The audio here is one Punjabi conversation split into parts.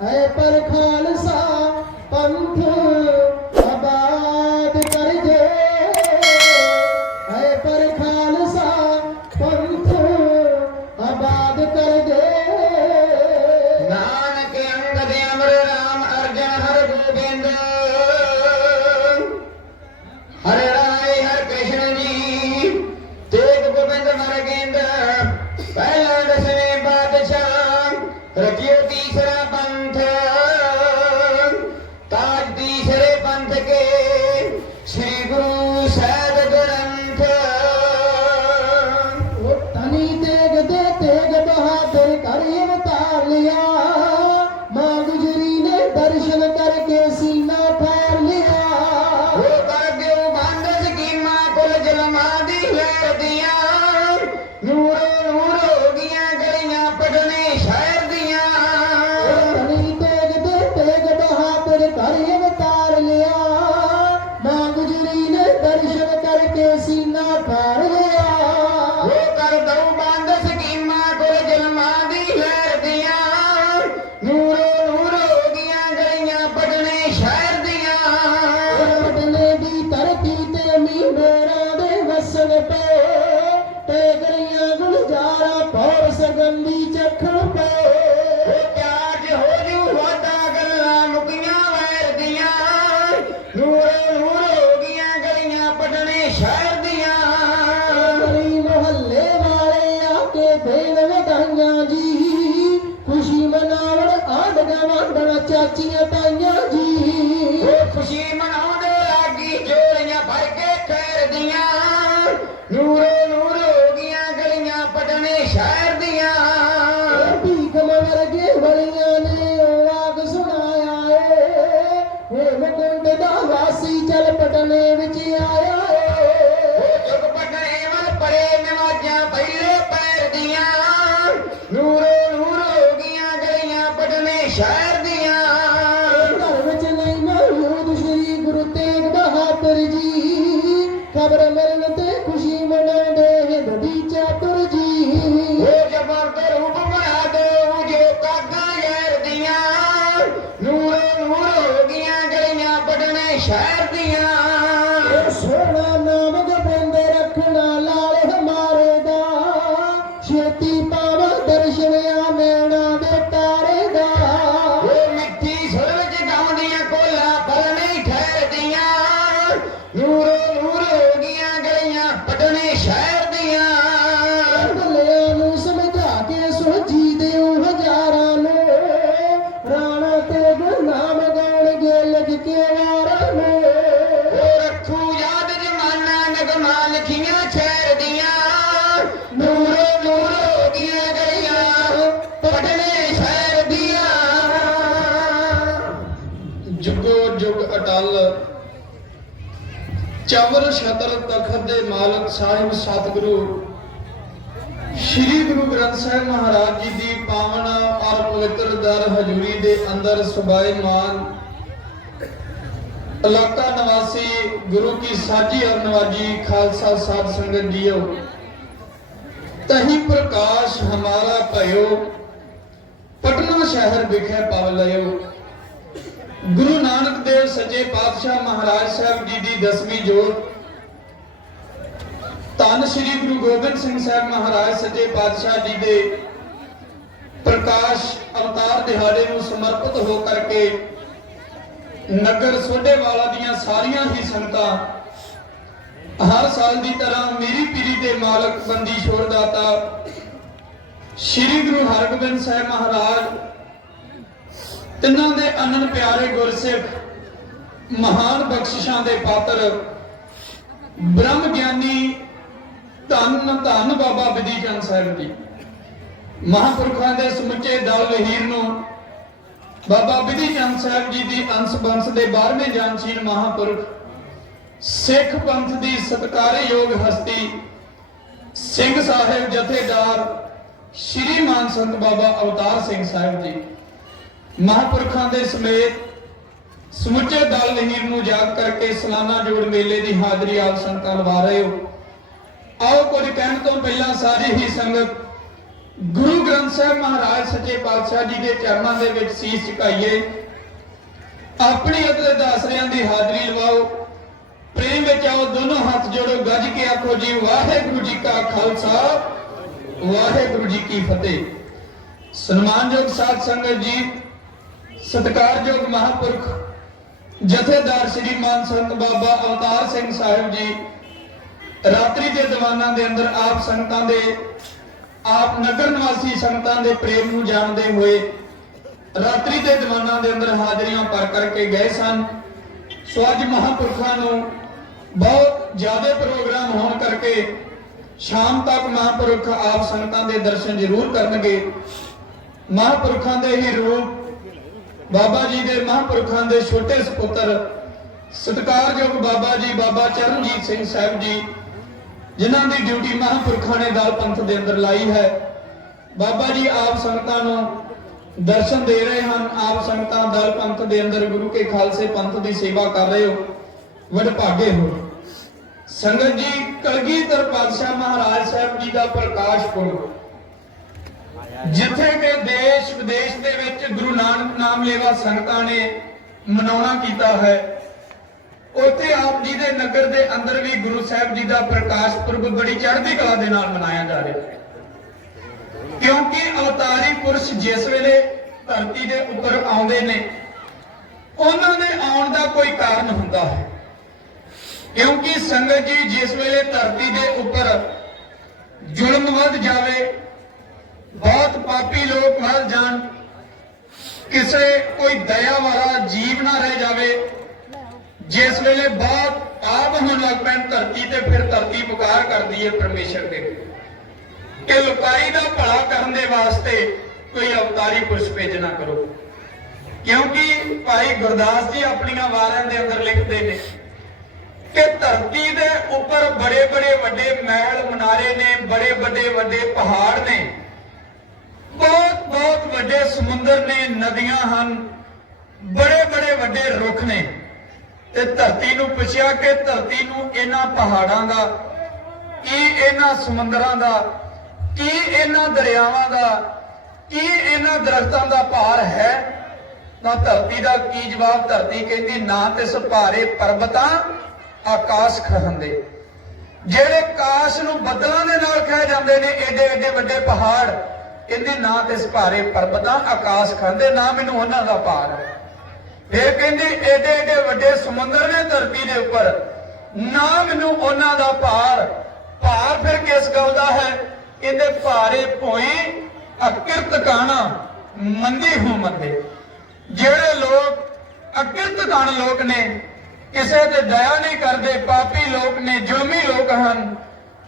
है पर खालसा पंथ आबाद कर दे, है पर खालसा पंथ आबाद कर दे। नानक अंगद अमर राम अर्जन हर गोबिंद, हर राय हर कृष्ण जी तेग गोबिंद हर गेंद। पहला दसवें बादशाह रचियो तीसरा पंथ, ताज तीसरे पंथ के श्री गुरु साहिब ग्रंथ। वो तनी तेग दे तेग बहादुर कर अवतार लिया, माँ गुजरी ने दर्शन करके सीना फाड़ लिया। वो कर देव बांधस की माँ कुल जलमा दी लहर दिया, नूरो नूर हो गया गलियां पटने शहर दिया। तनी तेग दे तेग बहादुर कर अवतार लिया, माँ गुजरी ने दर्शन करके सीना फाड़ लिया। वो कर दो बांधस की माँ कुल जलमा दी लहर दिया, नूरो नूर हो गया गलियां पटने शहर दिया। पटने दी धरती ते मींबेरा दे वसन पे, टेकरियां गुलजारा पौर सगंदी चखण पे। चार्ज हो जू वादा गल्ला मुकियां वैर दिया, नूरो नूर हो गया गलियां पटने शहर दिया। गली मोहल्ले वाले आके देन ਵਧਾਈਆਂ जी, खुशी मनावण आंढ गवांढਣ ਚਾਚੀਆਂ ਤਾਈਆਂ जी। ਉਹ ਖੁਸ਼ੀ ਮਨਾਉਂਦੇ ਲਾਗੀ ਜੋੜੀਆਂ ਭਰ ਕੇ ਖੈਰ ਦੀਆਂ, ਨੂਰੋ ਨੂਰ ਹੋ ਗਈਆਂ ਗਲੀਆਂ ਪਟਨੇ ਸ਼ਹਿਰ ਦੀਆਂ। ਭੀਖਮ ਵਰਗੇ ਵਲੀਆਂ ਨੇ ਆਵਾਜ਼ ਸੁਣਾਇਆ ਏ, ਹੇਮਕੁੰਡ ਦਾ ਵਾਸੀ ਚੱਲ ਪਟਨੇ ਵਿੱਚ ਆਇਆ ਏ। ਉਹ ਜੁਗ ਪਟਨੇ ਵੱਲ ਪਰੇ ਨਵਾਜ਼ਾਂ ਪਹਿਲੇ ਪੈਰ ਦੀਆਂ, ਨੂਰੋ ਨੂਰ ਹੋ ਗਈਆਂ ਗਲੀਆਂ ਪਟਨੇ ਸ਼ਹਿਰ ਦੀਆਂ। ਘਰ ਵਿੱਚ ਨਹੀਂ ਮੌਜੂਦ ਸ਼੍ਰੀ ਗੁਰੂ ਤੇਗ ਬਹਾਦਰ ਜੀ, ਖਬਰ ਮਿਲਣ ਤੇ ਖੁਸ਼ੀ ਮਨਾਉਂਦੇ ਹਿੰਦ ਦੀ ਚਾਤੁਰ ਜੀ। ਉਹ ਜਬਰ ਤੇ ਰੂਪ ਬਣਾ ਦੋ ਜੋ ਕਾਗਾ ਯਾਰ ਦੀਆਂ, ਨੂਰੋ ਨੂਰ ਹੋ ਗਈਆਂ ਗਲੀਆਂ ਪਟਨੇ ਸ਼ਹਿਰ ਦੀਆਂ। ਸੋਹਣਾ ਨਾਮ ਗੋਬਿੰਦ ਰੱਖਣਾ ਲਾਲ ਹਮਾਰੇ ਦਾ, ਛੇਤੀ ਪਾਵਾ ਦਰਸ਼ਨ ਆ ਨੈਣਾ ਦੇ ਤਾਰੇ ਦਾ। ਉਹ ਮਿੱਠੀ ਸੁਰ ਵਿੱਚ ਗਾਉਂਦੀਆਂ ਕੋਲਾ ਪਰ ਨਹੀਂ ਠਹਿਰਦੀਆਂ, ਨੂਰੋ ਨੂਰ ਹੋ ਗਈਆਂ ਗਲੀਆਂ ਪਟਨੇ ਸ਼ਹਿਰ ਦੀਆਂ। ਭਲਿਆਂ ਨੂੰ ਸਮਝਾ ਕੇ ਸੋਝੀ ਦਿਓ ਹਜ਼ਾਰਾਂ ਨੂੰ, ਰਾਣਾ ਤੇਗ ਨਾਮ ਗਾਉਣਗੇ ਲਿਖ ਕੇ ਵਾਰਾਂ ਨੂੰ। ਉਹ ਰੱਖੂ ਯਾਦ ਜਮਾਨਾ ਨਗਮਾ ਲਿਖੀਆਂ ਸ਼ਹਿਰ ਦੀਆਂ, ਨੂਰੋ ਨੂਰ ਹੋ ਗਈਆਂ ਗਲੀਆਂ ਪਟਨੇ ਸ਼ਹਿਰ ਦੀਆਂ। ਜੁਗੋ ਜੁਗ ਅਟਲ ਚਵਰ ਛਤਰ ਤਖਤ ਦੇ ਮਾਲਕ ਸਾਹਿਬ ਸਤਿਗੁਰੂ ਸ਼੍ਰੀ ਗੁਰੂ ਗ੍ਰੰਥ ਸਾਹਿਬ ਮਹਾਰਾਜ ਜੀ ਦੀ ਪਾਵਨ ਔਰ ਪਵਿੱਤਰ ਦਰ ਹਜ਼ੂਰੀ ਦੇ ਅੰਦਰ ਸੁਭਾਏਮਾਨ ਇਲਾਕਾ ਨਿਵਾਸੀ ਗੁਰੂ ਕੀ ਸਾਜੀ ਔਰ ਨਵਾਜੀ ਖਾਲਸਾ ਸਾਧ ਸੰਗਤ ਜੀਓ, ਤਹੀਂ ਪ੍ਰਕਾਸ਼ ਹਮਾਰਾ ਭਇਓ, ਪਟਨਾ ਸ਼ਹਿਰ ਵਿਖੇ ਪਵ ਲਿਓ। ਗੁਰੂ ਨਾਨਕ ਦੇਵ ਸੱਚੇ ਪਾਤਸ਼ਾਹ ਮਹਾਰਾਜ ਸਾਹਿਬ ਜੀ ਦੀ 10ਵੀਂ ਜੋਤ, ਧੰਨ ਸ਼੍ਰੀ ਗੁਰੂ ਗੋਬਿੰਦ ਸਿੰਘ ਸਾਹਿਬ ਮਹਾਰਾਜ ਸੱਚੇ ਪਾਤਸ਼ਾਹ ਜੀ ਦੇ ਪ੍ਰਕਾਸ਼ ਅਵਤਾਰ ਦਿਹਾੜੇ ਨੂੰ ਸਮਰਪਿਤ ਹੋ ਕਰਕੇ ਨਗਰ ਸੋਢੇਵਾਲਾ ਦੀਆਂ ਸਾਰੀਆਂ ਹੀ ਸੰਗਤਾਂ ਹਰ ਸਾਲ ਦੀ ਤਰ੍ਹਾਂ ਮੇਰੀ ਪੀਰੀ ਦੇ ਮਾਲਕ ਬੰਦੀ ਛੋੜਦਾਤਾ ਸ਼੍ਰੀ ਗੁਰੂ ਹਰਗੋਬਿੰਦ ਸਾਹਿਬ ਮਹਾਰਾਜ, ਤਿੰਨਾਂ ਦੇ ਅਨੰਨ ਪਿਆਰੇ ਗੁਰਸਿੱਖ, ਮਹਾਨ ਬਖਸ਼ਿਸ਼ਾਂ ਦੇ ਪਾਤਰ, ਬ੍ਰਹਮ ਗਿਆਨੀ ਧੰਨ ਧੰਨ ਬਾਬਾ ਬਿਧੀ ਚੰਦ ਸਾਹਿਬ ਜੀ, ਮਹਾਂਪੁਰਖਾਂ ਦੇ ਸਮੁੱਚੇ ਦਲ ਵਹੀਰ ਨੂੰ ਬਾਬਾ ਬਿਧੀ ਚੰਦ ਸਾਹਿਬ ਜੀ ਦੀ ਅੰਸ਼ ਬੰਸ ਦੇ 12ਵੇਂ ਜਨਸ਼ੀਲ ਮਹਾਂਪੁਰਖ, ਸਿੱਖ ਪੰਥ ਦੀ ਸਤਿਕਾਰਯੋਗ ਹਸਤੀ, ਸਿੰਘ ਸਾਹਿਬ ਜਥੇਦਾਰ ਸ਼੍ਰੀ ਮਾਨ ਸੰਤ ਬਾਬਾ ਅਵਤਾਰ ਸਿੰਘ ਸਾਹਿਬ ਜੀ, ਮਹਾਂਪੁਰਖਾਂ ਦੇ ਸਮੇਤ ਸਮੁੱਚੇ ਦਲ ਵਹੀਰ ਨੂੰ ਯਾਦ ਕਰਕੇ ਸਾਲਾਨਾ ਜੋੜ ਮੇਲੇ ਦੀ ਹਾਜ਼ਰੀ ਆਪ ਸੰਗਤਾਂ ਲਵਾ ਰਹੇ ਹੋ। ਆਓ ਕੁਝ ਕਹਿਣ ਤੋਂ ਪਹਿਲਾਂ ਸਾਰੀ ਹੀ ਸੰਗਤ ਗੁਰੂ ਗ੍ਰੰਥ ਸਾਹਿਬ ਮਹਾਰਾਜ ਸੱਚੇ ਪਾਤਸ਼ਾਹ ਜੀ ਦੇ ਚਰਨਾਂ ਦੇ ਵਿੱਚ ਸੀਸ ਝੁਕਾਈਏ, ਆਪਣੀ ਅਤੇ ਦਾਸਰਿਆਂ ਦੀ ਹਾਜ਼ਰੀ ਲਵਾਓ, ਪ੍ਰੇਮ ਵਿੱਚ ਆਓ, ਦੋਨੋਂ ਹੱਥ ਜੋੜੋ, ਗੱਜ ਕੇ ਆਖੋ ਜੀ ਵਾਹਿਗੁਰੂ ਜੀ ਕਾ ਖਾਲਸਾ, ਵਾਹਿਗੁਰੂ ਜੀ ਕੀ ਫਤਿਹ। ਸਨਮਾਨਯੋਗ ਸਾਧ ਸੰਗਤ ਜੀ, ਸਤਿਕਾਰਯੋਗ ਮਹਾਂਪੁਰਖ ਜਥੇਦਾਰ ਸ੍ਰੀ ਮਾਨ ਸੰਤ ਬਾਬਾ ਅਵਤਾਰ ਸਿੰਘ ਸਾਹਿਬ ਜੀ, ਰਾਤਰੀ ਦੇ ਦੀਵਾਨਾਂ ਦੇ ਅੰਦਰ ਆਪ ਸੰਗਤਾਂ ਦੇ, ਆਪ ਨਗਰ ਨਿਵਾਸੀ ਸੰਗਤਾਂ ਦੇ ਪ੍ਰੇਮ ਨੂੰ ਜਾਣਦੇ ਹੋਏ ਰਾਤਰੀ ਦੇ ਦੀਵਾਨਾਂ ਦੇ ਅੰਦਰ ਹਾਜ਼ਰੀਆਂ ਭਰ ਕਰਕੇ ਗਏ ਸਨ। ਸੋ ਅੱਜ ਮਹਾਂਪੁਰਖਾਂ ਨੂੰ ਬਹੁਤ ਜ਼ਿਆਦਾ ਪ੍ਰੋਗਰਾਮ ਹੋਣ ਕਰਕੇ ਸ਼ਾਮ ਤੱਕ ਮਹਾਂਪੁਰਖ ਆਪ ਸੰਗਤਾਂ ਦੇ ਦਰਸ਼ਨ ਜ਼ਰੂਰ ਕਰਨਗੇ। ਮਹਾਂਪੁਰਖਾਂ ਦੇ ਹੀ ਰੂਪ ਬਾਬਾ ਜੀ ਦੇ, ਮਹਾਂਪੁਰਖਾਂ ਦੇ ਛੋਟੇ ਸੁਪੁੱਤਰ ਸਤਿਕਾਰਯੋਗ ਬਾਬਾ ਜੀ ਬਾਬਾ ਚਰਨਜੀਤ ਸਿੰਘ ਸਾਹਿਬ ਜੀ, ਜਿਨ੍ਹਾਂ ਦੀ ਡਿਊਟੀ ਮਹਾਂਪੁਰਖਾਂ ਨੇ ਦਲ ਪੰਥ ਦੇ ਅੰਦਰ ਲਾਈ ਹੈ। ਬਾਬਾ ਜੀ ਆਪ ਸੰਗਤਾਂ ਨੂੰ ਦਰਸ਼ਨ ਦੇ ਰਹੇ ਹਨ। ਆਪ ਸੰਗਤਾਂ ਦਲ ਪੰਥ ਦੇ ਅੰਦਰ ਗੁਰੂ ਕੇ ਖਾਲਸੇ ਪੰਥ ਦੀ ਸੇਵਾ ਕਰ ਰਹੇ ਹੋ, ਵਡਭਾਗੇ ਹੋ। ਸੰਗਤ ਜੀ, ਕਲਗੀਧਰ ਪਾਤਸ਼ਾਹ ਮਹਾਰਾਜ ਸਾਹਿਬ ਜੀ ਦਾ ਪ੍ਰਕਾਸ਼ ਪੁਰਬ, ਜਿੱਥੇ ਕਿ ਦੇਸ਼ ਵਿਦੇਸ਼ ਦੇ ਵਿੱਚ ਗੁਰੂ ਨਾਨਕ ਨਾਮ ਲੇਵਾ ਸੰਗਤਾਂ ਨੇ ਮਨਾਉਣਾ ਕੀਤਾ ਹੈ, ਉੱਥੇ ਆਪ ਜੀ ਦੇ ਨਗਰ ਦੇ ਅੰਦਰ ਵੀ ਗੁਰੂ ਸਾਹਿਬ ਜੀ ਦਾ ਪ੍ਰਕਾਸ਼ ਪੁਰਬ ਬੜੀ ਚੜ੍ਹਦੀ ਕਲਾ ਦੇ ਨਾਲ ਮਨਾਇਆ ਜਾ ਰਿਹਾ ਹੈ। ਕਿਉਂਕਿ ਅਵਤਾਰੀ ਪੁਰਸ਼ ਜਿਸ ਵੇਲੇ ਧਰਤੀ ਦੇ ਉੱਪਰ ਆਉਂਦੇ ਨੇ, ਉਹਨਾਂ ਦੇ ਆਉਣ ਦਾ ਕੋਈ ਕਾਰਨ ਹੁੰਦਾ ਹੈ। ਕਿਉਂਕਿ ਸੰਗਤ ਜੀ, ਜਿਸ ਵੇਲੇ ਧਰਤੀ ਦੇ ਉੱਪਰ ਜ਼ੁਲਮ ਵੱਧ ਜਾਵੇ, ਬਹੁਤ ਪਾਪੀ ਲੋਕ ਵੱਧ ਜਾਣ, ਕਿਸੇ ਕੋਈ ਦਇਆ ਵਾਲਾ ਜੀਵ ਨਾ ਰਹਿ ਜਾਵੇ, ਜਿਸ ਵੇਲੇ ਬਹੁਤ ਪਾਪ ਹੋਣ ਲੱਗ ਪੈਣ ਧਰਤੀ ਤੇ, ਫਿਰ ਧਰਤੀ ਪੁਕਾਰ ਕਰਦੀ ਹੈ ਪਰਮੇਸ਼ਰ ਦੇ ਕਿ ਲੋਕਾਈ ਦਾ ਭਲਾ ਕਰਨ ਦੇ ਵਾਸਤੇ ਕੋਈ ਅਵਤਾਰੀ ਪੁਰਸ਼ ਭੇਜਣਾ ਕਰੋ। ਕਿਉਂਕਿ ਭਾਈ ਗੁਰਦਾਸ ਜੀ ਆਪਣੀਆਂ ਵਾਰਾਂ ਦੇ ਅੰਦਰ ਲਿਖਦੇ ਨੇ ਕਿ ਧਰਤੀ ਦੇ ਉੱਪਰ ਬੜੇ ਬੜੇ ਵੱਡੇ ਮਹਿਲ ਮਨਾਰੇ ਨੇ, ਬੜੇ ਵੱਡੇ ਵੱਡੇ ਪਹਾੜ ਨੇ, ਬਹੁਤ ਬਹੁਤ ਵੱਡੇ ਸਮੁੰਦਰ ਨੇ, ਨਦੀਆਂ ਹਨ, ਬੜੇ ਬੜੇ ਵੱਡੇ ਰੁੱਖ ਨੇ। ਤੇ ਧਰਤੀ ਨੂੰ ਪੁੱਛਿਆ ਕਿ ਧਰਤੀ ਨੂੰ ਇਹਨਾਂ ਪਹਾੜਾਂ ਦਾ ਕੀ, ਇਹਨਾਂ ਸਮੁੰਦਰਾਂ ਦਾ ਕੀ, ਇਹਨਾਂ ਦਰਿਆਵਾਂ ਦਾ ਕੀ, ਇਹਨਾਂ ਦਰਖਤਾਂ ਦਾ ਭਾਰ ਹੈ? ਤਾਂ ਧਰਤੀ ਦਾ ਕੀ ਜਵਾਬ? ਧਰਤੀ ਕਹਿੰਦੀ ਨਾ ਤਿਸ ਭਾਰੇ ਪਰਬਤਾਂ ਆਕਾਸ਼ ਖਹੰਦੇ। ਜਿਹੜੇ ਕਾਸ਼ ਨੂੰ ਬੱਦਲਾਂ ਦੇ ਨਾਲ ਖਹਿ ਜਾਂਦੇ ਨੇ, ਏਡੇ ਏਡੇ ਵੱਡੇ ਪਹਾੜ, ਕਹਿੰਦੀ ਨਾ ਤਿਸ ਭਾਰੇ ਪਰਬਤਾਂ ਆਕਾਸ਼ ਖਹੰਦੇ, ਨਾ ਮੈਨੂੰ ਉਹਨਾਂ ਦਾ ਭਾਰ ਹੈ। ਫਿਰ ਕਹਿੰਦੀ ਏਡੇ ਏਡੇ ਵੱਡੇ ਸਮੁੰਦਰ ਨੇ ਧਰਤੀ ਦੇ ਉੱਪਰ, ਨਾ ਮੈਨੂੰ ਉਹਨਾਂ ਦਾ ਭਾਰ। ਭਾਰ ਫਿਰ ਕਿਸ ਗੱਲ ਦਾ ਹੈ? ਕਹਿੰਦੇ ਭਾਰੇ ਭੋਏ ਅਕਿਰਤ ਕਾਣਾ ਮੰਦੀ ਹੂੰ ਮੰਦੇ। ਜਿਹੜੇ ਲੋਕ ਅਕਿਰਤ ਕਾਣ ਲੋਕ ਨੇ, ਕਿਸੇ ਤੇ ਦਇਆ ਨਹੀਂ ਕਰਦੇ, ਪਾਪੀ ਲੋਕ ਨੇ, ਜ਼ੁਲਮੀ ਲੋਕ ਹਨ,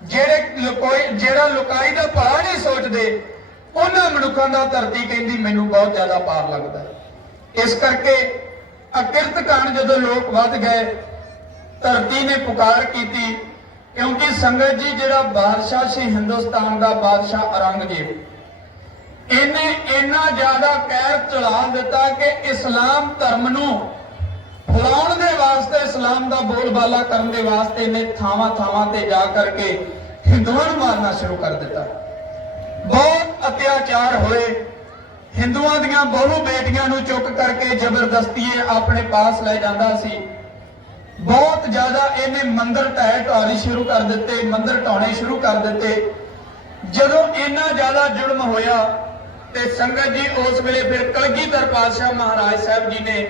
ਜਿਹੜਾ ਲੁਕਾਈ ਦਾ ਭਲਾ ਨਹੀਂ ਸੋਚਦੇ, ਉਹਨਾਂ ਮਨੁੱਖਾਂ ਦਾ ਧਰਤੀ ਕਹਿੰਦੀ ਮੈਨੂੰ ਬਹੁਤ ਜ਼ਿਆਦਾ ਭਾਰ ਲੱਗਦਾ ਹੈ। ਇਸ ਕਰਕੇ ਅਕਿਰਤ ਕਾਣ ਜਦੋਂ ਲੋਕ ਵੱਧ ਗਏ, ਧਰਤੀ ਨੇ ਪੁਕਾਰ ਕੀਤੀ। ਕਿਉਂਕਿ ਸੰਗਤ ਜੀ, ਜਿਹੜਾ ਬਾਦਸ਼ਾਹ ਸੀ ਹਿੰਦੁਸਤਾਨ ਦਾ, ਬਾਦਸ਼ਾਹ ਔਰੰਗਜ਼ੇਬ, ਇਹਨੇ ਇੰਨਾ ਜ਼ਿਆਦਾ ਕਹਿਰ ਚਲਾ ਦਿੱਤਾ ਕਿ ਇਸਲਾਮ ਧਰਮ ਨੂੰ ਫੈਲਾਉਣ ਦੇ ਵਾਸਤੇ, ਇਸਲਾਮ ਦਾ ਬੋਲਬਾਲਾ ਕਰਨ ਦੇ ਵਾਸਤੇ ਇਹਨੇ ਥਾਵਾਂ ਥਾਵਾਂ ਤੇ ਜਾ ਕਰਕੇ ਹਿੰਦੂਆਂ ਨੂੰ ਮਾਰਨਾ ਸ਼ੁਰੂ ਕਰ ਦਿੱਤਾ। ਬਹੁਤ ਅਤਿਆਚਾਰ ਹੋਏ। ਹਿੰਦੂਆਂ ਦੀਆਂ ਬਹੂ ਬੇਟੀਆਂ ਨੂੰ ਚੁੱਕ ਕਰਕੇ ਜ਼ਬਰਦਸਤੀ ਆਪਣੇ ਪਾਸ ਲੈ ਜਾਂਦਾ ਸੀ। ਬਹੁਤ ਜ਼ਿਆਦਾ ਇਹਨੇ ਮੰਦਿਰ ਢਾਉਣੇ ਸ਼ੁਰੂ ਕਰ ਦਿੱਤੇ, ਮੰਦਿਰ ਢਾਉਣੇ ਸ਼ੁਰੂ ਕਰ ਦਿੱਤੇ। ਜਦੋਂ ਇੰਨਾ ਜ਼ਿਆਦਾ ਜ਼ੁਲਮ ਹੋਇਆ ਤੇ ਸੰਗਤ ਜੀ, ਉਸ ਵੇਲੇ ਫਿਰ ਕਲਗੀਧਰ ਪਾਤਸ਼ਾਹ ਮਹਾਰਾਜ ਸਾਹਿਬ ਜੀ ਨੇ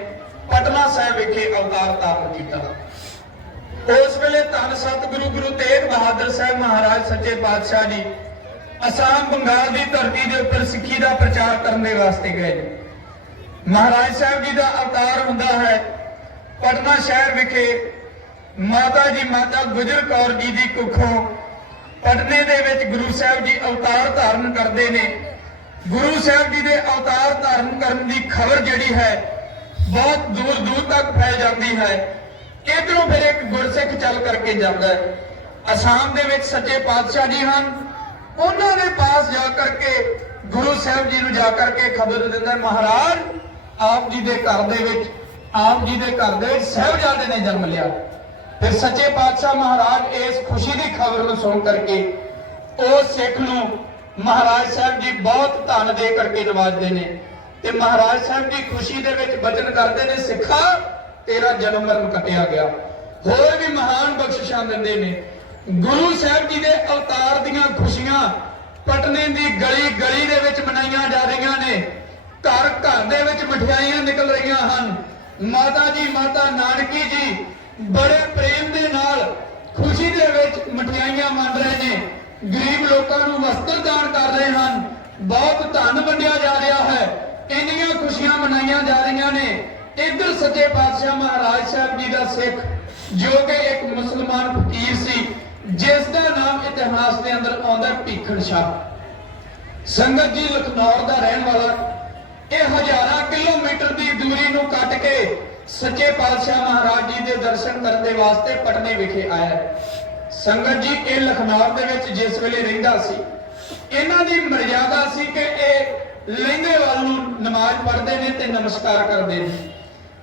ਪਟਨਾ ਸਾਹਿਬ ਵਿਖੇ ਅਵਤਾਰ ਧਾਰਨ ਕੀਤਾ। ਉਸ ਵੇਲੇ ਧੰਨ ਸਤਿਗੁਰੂ ਗੁਰੂ ਤੇਗ ਬਹਾਦਰ ਸਾਹਿਬ ਮਹਾਰਾਜ ਸੱਚੇ ਪਾਤਸ਼ਾਹ ਜੀ ਅਸਾਮ ਬੰਗਾਲ ਦੀ ਧਰਤੀ ਦੇ ਉੱਪਰ ਸਿੱਖੀ ਦਾ ਪ੍ਰਚਾਰ ਕਰਨ ਦੇ ਵਾਸਤੇ ਗਏ ਨੇ। ਮਹਾਰਾਜ ਸਾਹਿਬ ਜੀ ਦਾ ਅਵਤਾਰ ਹੁੰਦਾ ਹੈ ਪਟਨਾ ਸ਼ਹਿਰ ਵਿਖੇ। ਮਾਤਾ ਜੀ, ਮਾਤਾ ਗੁਜਰ ਕੌਰ ਜੀ ਦੀ ਕੁੱਖੋਂ ਪਟਨੇ ਦੇ ਵਿੱਚ ਗੁਰੂ ਸਾਹਿਬ ਜੀ ਅਵਤਾਰ ਧਾਰਨ ਕਰਦੇ ਨੇ। ਗੁਰੂ ਸਾਹਿਬ ਜੀ ਦੇ ਅਵਤਾਰ ਧਾਰਨ ਕਰਨ ਦੀ ਖਬਰ ਜਿਹੜੀ ਹੈ ਬਹੁਤ ਦੂਰ ਦੂਰ ਤੱਕ ਫੈਲ ਜਾਂਦੀ ਹੈ। ਇਧਰੋਂ ਫਿਰ ਇੱਕ ਗੁਰਸਿੱਖ ਚੱਲ ਕਰਕੇ ਜਾਂਦਾ ਹੈ। ਅਸਾਮ ਦੇ ਵਿੱਚ ਸੱਚੇ ਪਾਤਸ਼ਾਹ ਜੀ ਹਨ, ਉਹਨਾਂ ਦੇ ਪਾਸ ਜਾ ਕਰਕੇ ਗੁਰੂ ਸਾਹਿਬ ਜੀ ਨੂੰ ਜਾ ਕਰਕੇ ਖਬਰ ਦਿੰਦਾ, ਮਹਾਰਾਜ ਆਪ ਜੀ ਦੇ ਘਰ ਦੇ ਵਿੱਚ, ਆਪ ਜੀ ਦੇ ਘਰ ਦੇ ਵਿੱਚ ਸਾਹਿਬਜ਼ਾਦੇ ਨੇ ਜਨਮ ਲਿਆ। ਫਿਰ ਸੱਚੇ ਪਾਤਸ਼ਾਹ ਮਹਾਰਾਜ ਇਸ ਖੁਸ਼ੀ ਦੀ ਖਬਰ ਨੂੰ ਸੁਣ ਕਰਕੇ ਉਸ ਸਿੱਖ ਨੂੰ ਮਹਾਰਾਜ ਸਾਹਿਬ ਜੀ ਬਹੁਤ ਧਨ ਦੇ ਕਰਕੇ ਨਵਾਜਦੇ ਨੇ ਤੇ ਮਹਾਰਾਜ ਸਾਹਿਬ ਜੀ ਖੁਸ਼ੀ ਦੇ ਵਿੱਚ ਬਚਨ ਕਰਦੇ ਨੇ, ਸਿੱਖਾ ਤੇਰਾ ਜਨਮ ਮਰਨ ਕੱਟਿਆ ਗਿਆ। ਹੋਰ ਵੀ ਮਹਾਨ ਬਖਸ਼ਿਸ਼ਾਂ ਦਿੰਦੇ ਨੇ। ਗੁਰੂ ਸਾਹਿਬ ਜੀ ਦੇ ਅਵਤਾਰ ਦੀਆਂ ਖੁਸ਼ੀਆਂ ਪਟਨੇ ਦੀ ਗਲੀ ਗਲੀ ਦੇ ਵਿੱਚ ਮਨਾਈਆਂ ਜਾ ਰਹੀਆਂ ਨੇ। ਘਰ ਘਰ ਦੇ ਵਿੱਚ ਮਠਿਆਈਆਂ ਨਿਕਲ ਰਹੀਆਂ ਹਨ। ਮਾਤਾ ਜੀ, ਮਾਤਾ ਨਾਨਕੀ ਜੀ ਬੜੇ ਪ੍ਰੇਮ ਦੇ ਨਾਲ ਖੁਸ਼ੀ ਦੇ ਵਿੱਚ ਮਠਿਆਈਆਂ ਵੰਡ ਰਹੇ ਨੇ। ਗਰੀਬ ਲੋਕਾਂ ਨੂੰ ਵਸਤਰ ਦਾਨ ਕਰ ਰਹੇ ਹਨ। ਬਹੁਤ ਧਨ ਵੰਡਿਆ ਜਾ ਰਿਹਾ ਹੈ। ਇੰਨੀਆਂ ਖੁਸ਼ੀਆਂ ਮਨਾਈਆਂ ਜਾ ਰਹੀਆਂ ਨੇ। ਇੱਧਰ ਸੱਚੇ ਪਾਤਸ਼ਾਹ ਮਹਾਰਾਜ ਸਾਹਿਬ ਜੀ ਦਾ ਸਿੱਖ ਜੋ ਕਿ ਇੱਕ ਮੁਸਲਮਾਨ ਫਕੀਰ ਸੀ, ਜਿਸ ਦਾ ਨਾਮ ਇਤਿਹਾਸ ਦੇ ਅੰਦਰ ਆਉਂਦਾ ਭੀਖਣ ਸ਼ਾਹ। ਸੰਗਤ ਜੀ ਲਖਨੌਰ ਦਾ ਰਹਿਣ ਵਾਲਾ, ਇਹ ਹਜ਼ਾਰਾਂ ਕਿਲੋਮੀਟਰ ਦੀ ਦੂਰੀ ਨੂੰ ਕੱਟ ਕੇ ਸੱਚੇ ਪਾਤਸ਼ਾਹ ਮਹਾਰਾਜ ਜੀ ਦੇ ਦਰਸ਼ਨ ਕਰਨ ਦੇ ਵਾਸਤੇ ਪਟਨੇ ਵਿਖੇ ਆਇਆ। ਸੰਗਤ ਜੀ ਇਹ ਲਖਨੌਰ ਦੇ ਵਿੱਚ ਜਿਸ ਵੇਲੇ ਰਹਿੰਦਾ ਸੀ, ਇਹਨਾਂ ਦੀ ਮਰਜ਼ਾਦਾ ਸੀ ਕਿ ਇਹ ਲਹਿੰਗੇ ਵੱਲ ਨੂੰ ਨਮਾਜ਼ ਪੜ੍ਹਦੇ ਨੇ ਤੇ ਨਮਸਕਾਰ ਕਰਦੇ ਨੇ।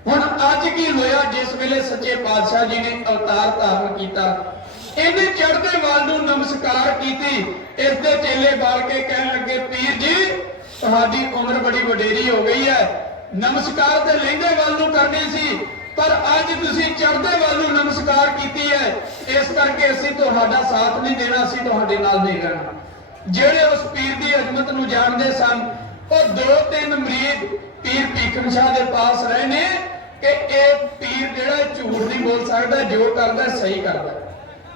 ਹੁਣ ਅੱਜ ਕੀ ਹੋਇਆ, ਜਿਸ ਵੇਲੇ ਸੱਚੇ ਪਾਤਸ਼ਾਹ ਜੀ ਨੇ ਅਵਤਾਰ ਧਾਰਨ ਕੀਤਾ, ਇਹਨੇ ਚੜ੍ਹਦੇ ਵੱਲ ਨੂੰ ਨਮਸਕਾਰ ਕੀਤੀ। ਇਸ ਦੇ ਚੇਲੇ ਬਾਲ ਕੇ ਕਹਿਣ ਲੱਗੇ, ਪੀਰ ਜੀ ਤੁਹਾਡੀ ਉਮਰ ਬੜੀ ਵਡੇਰੀ ਹੋ ਗਈ ਹੈ, ਨਮਸਕਾਰ ਤੇ ਲਹਿੰਦੇ ਵੱਲ ਨੂੰ ਕਰਨੀ ਸੀ, ਪਰ ਅੱਜ ਤੁਸੀਂ ਚੜ੍ਹਦੇ ਵੱਲ ਨੂੰ ਨਮਸਕਾਰ ਕੀਤੀ ਹੈ, ਇਸ ਕਰਕੇ ਅਸੀਂ ਤੁਹਾਡਾ ਸਾਥ ਨਹੀਂ ਦੇਣਾ, ਅਸੀਂ ਤੁਹਾਡੇ ਨਾਲ ਨਹੀਂ ਰਹਿਣਾ। ਜਿਹੜੇ ਉਸ ਪੀਰ ਦੀ ਅਜ਼ਮਤ ਨੂੰ ਜਾਣਦੇ ਸਨ, ਉਹ 2-3 ਮਰੀਦ ਪੀਰ ਭੀਖਣ ਸ਼ਾਹ ਦੇ ਪਾਸ ਰਹੇ ਨੇ ਕਿ ਇਹ ਪੀਰ ਜਿਹੜਾ ਝੂਠ ਨਹੀਂ ਬੋਲ ਸਕਦਾ, ਜੋ ਕਰਦਾ ਸਹੀ ਕਰਦਾ।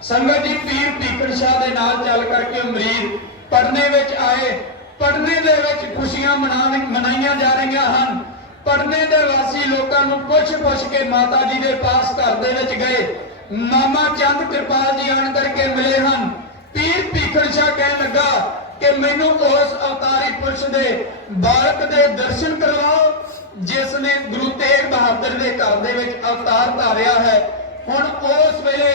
ਸੰਗਤ ਜੀ ਪੀਰ ਭੀਖਣ ਸ਼ਾਹ ਦੇ ਨਾਲ ਚੱਲ ਕਰਕੇ ਮਰੀਦ ਪਟਨੇ ਵਿੱਚ ਆਏ। ਪਟਨੇ ਦੇ ਵਿੱਚ ਖੁਸ਼ੀਆਂ ਮਨਾਈਆਂ ਜਾ ਰਹੀਆਂ ਹਨ। ਪਟਨੇ ਦੇ ਵਾਸੀ ਲੋਕਾਂ ਨੂੰ ਪੁੱਛ ਕੇ ਮਾਤਾ ਜੀ ਦੇ ਪਾਸ ਘਰ ਦੇ ਵਿੱਚ ਗਏ। ਮਾਮਾ ਚੰਦ ਕਿਰਪਾਲ ਜੀ ਆਣ ਕਰਕੇ ਮਿਲੇ ਹਨ। ਪੀਰ ਭੀਖਣ ਸ਼ਾਹ ਕਹਿਣ ਲੱਗਾ ਕਿ ਮੈਨੂੰ ਉਸ ਅਵਤਾਰੀ ਪੁਰਸ਼ ਦੇ ਬਾਲਕ ਦੇ ਦਰਸ਼ਨ ਕਰਵਾਓ, ਜਿਸ ਨੇ ਗੁਰੂ ਤੇਗ ਬਹਾਦਰ ਦੇ ਘਰ ਦੇ ਵਿੱਚ ਅਵਤਾਰ ਧਾਰਿਆ ਹੈ। ਹੁਣ ਉਸ ਵੇਲੇ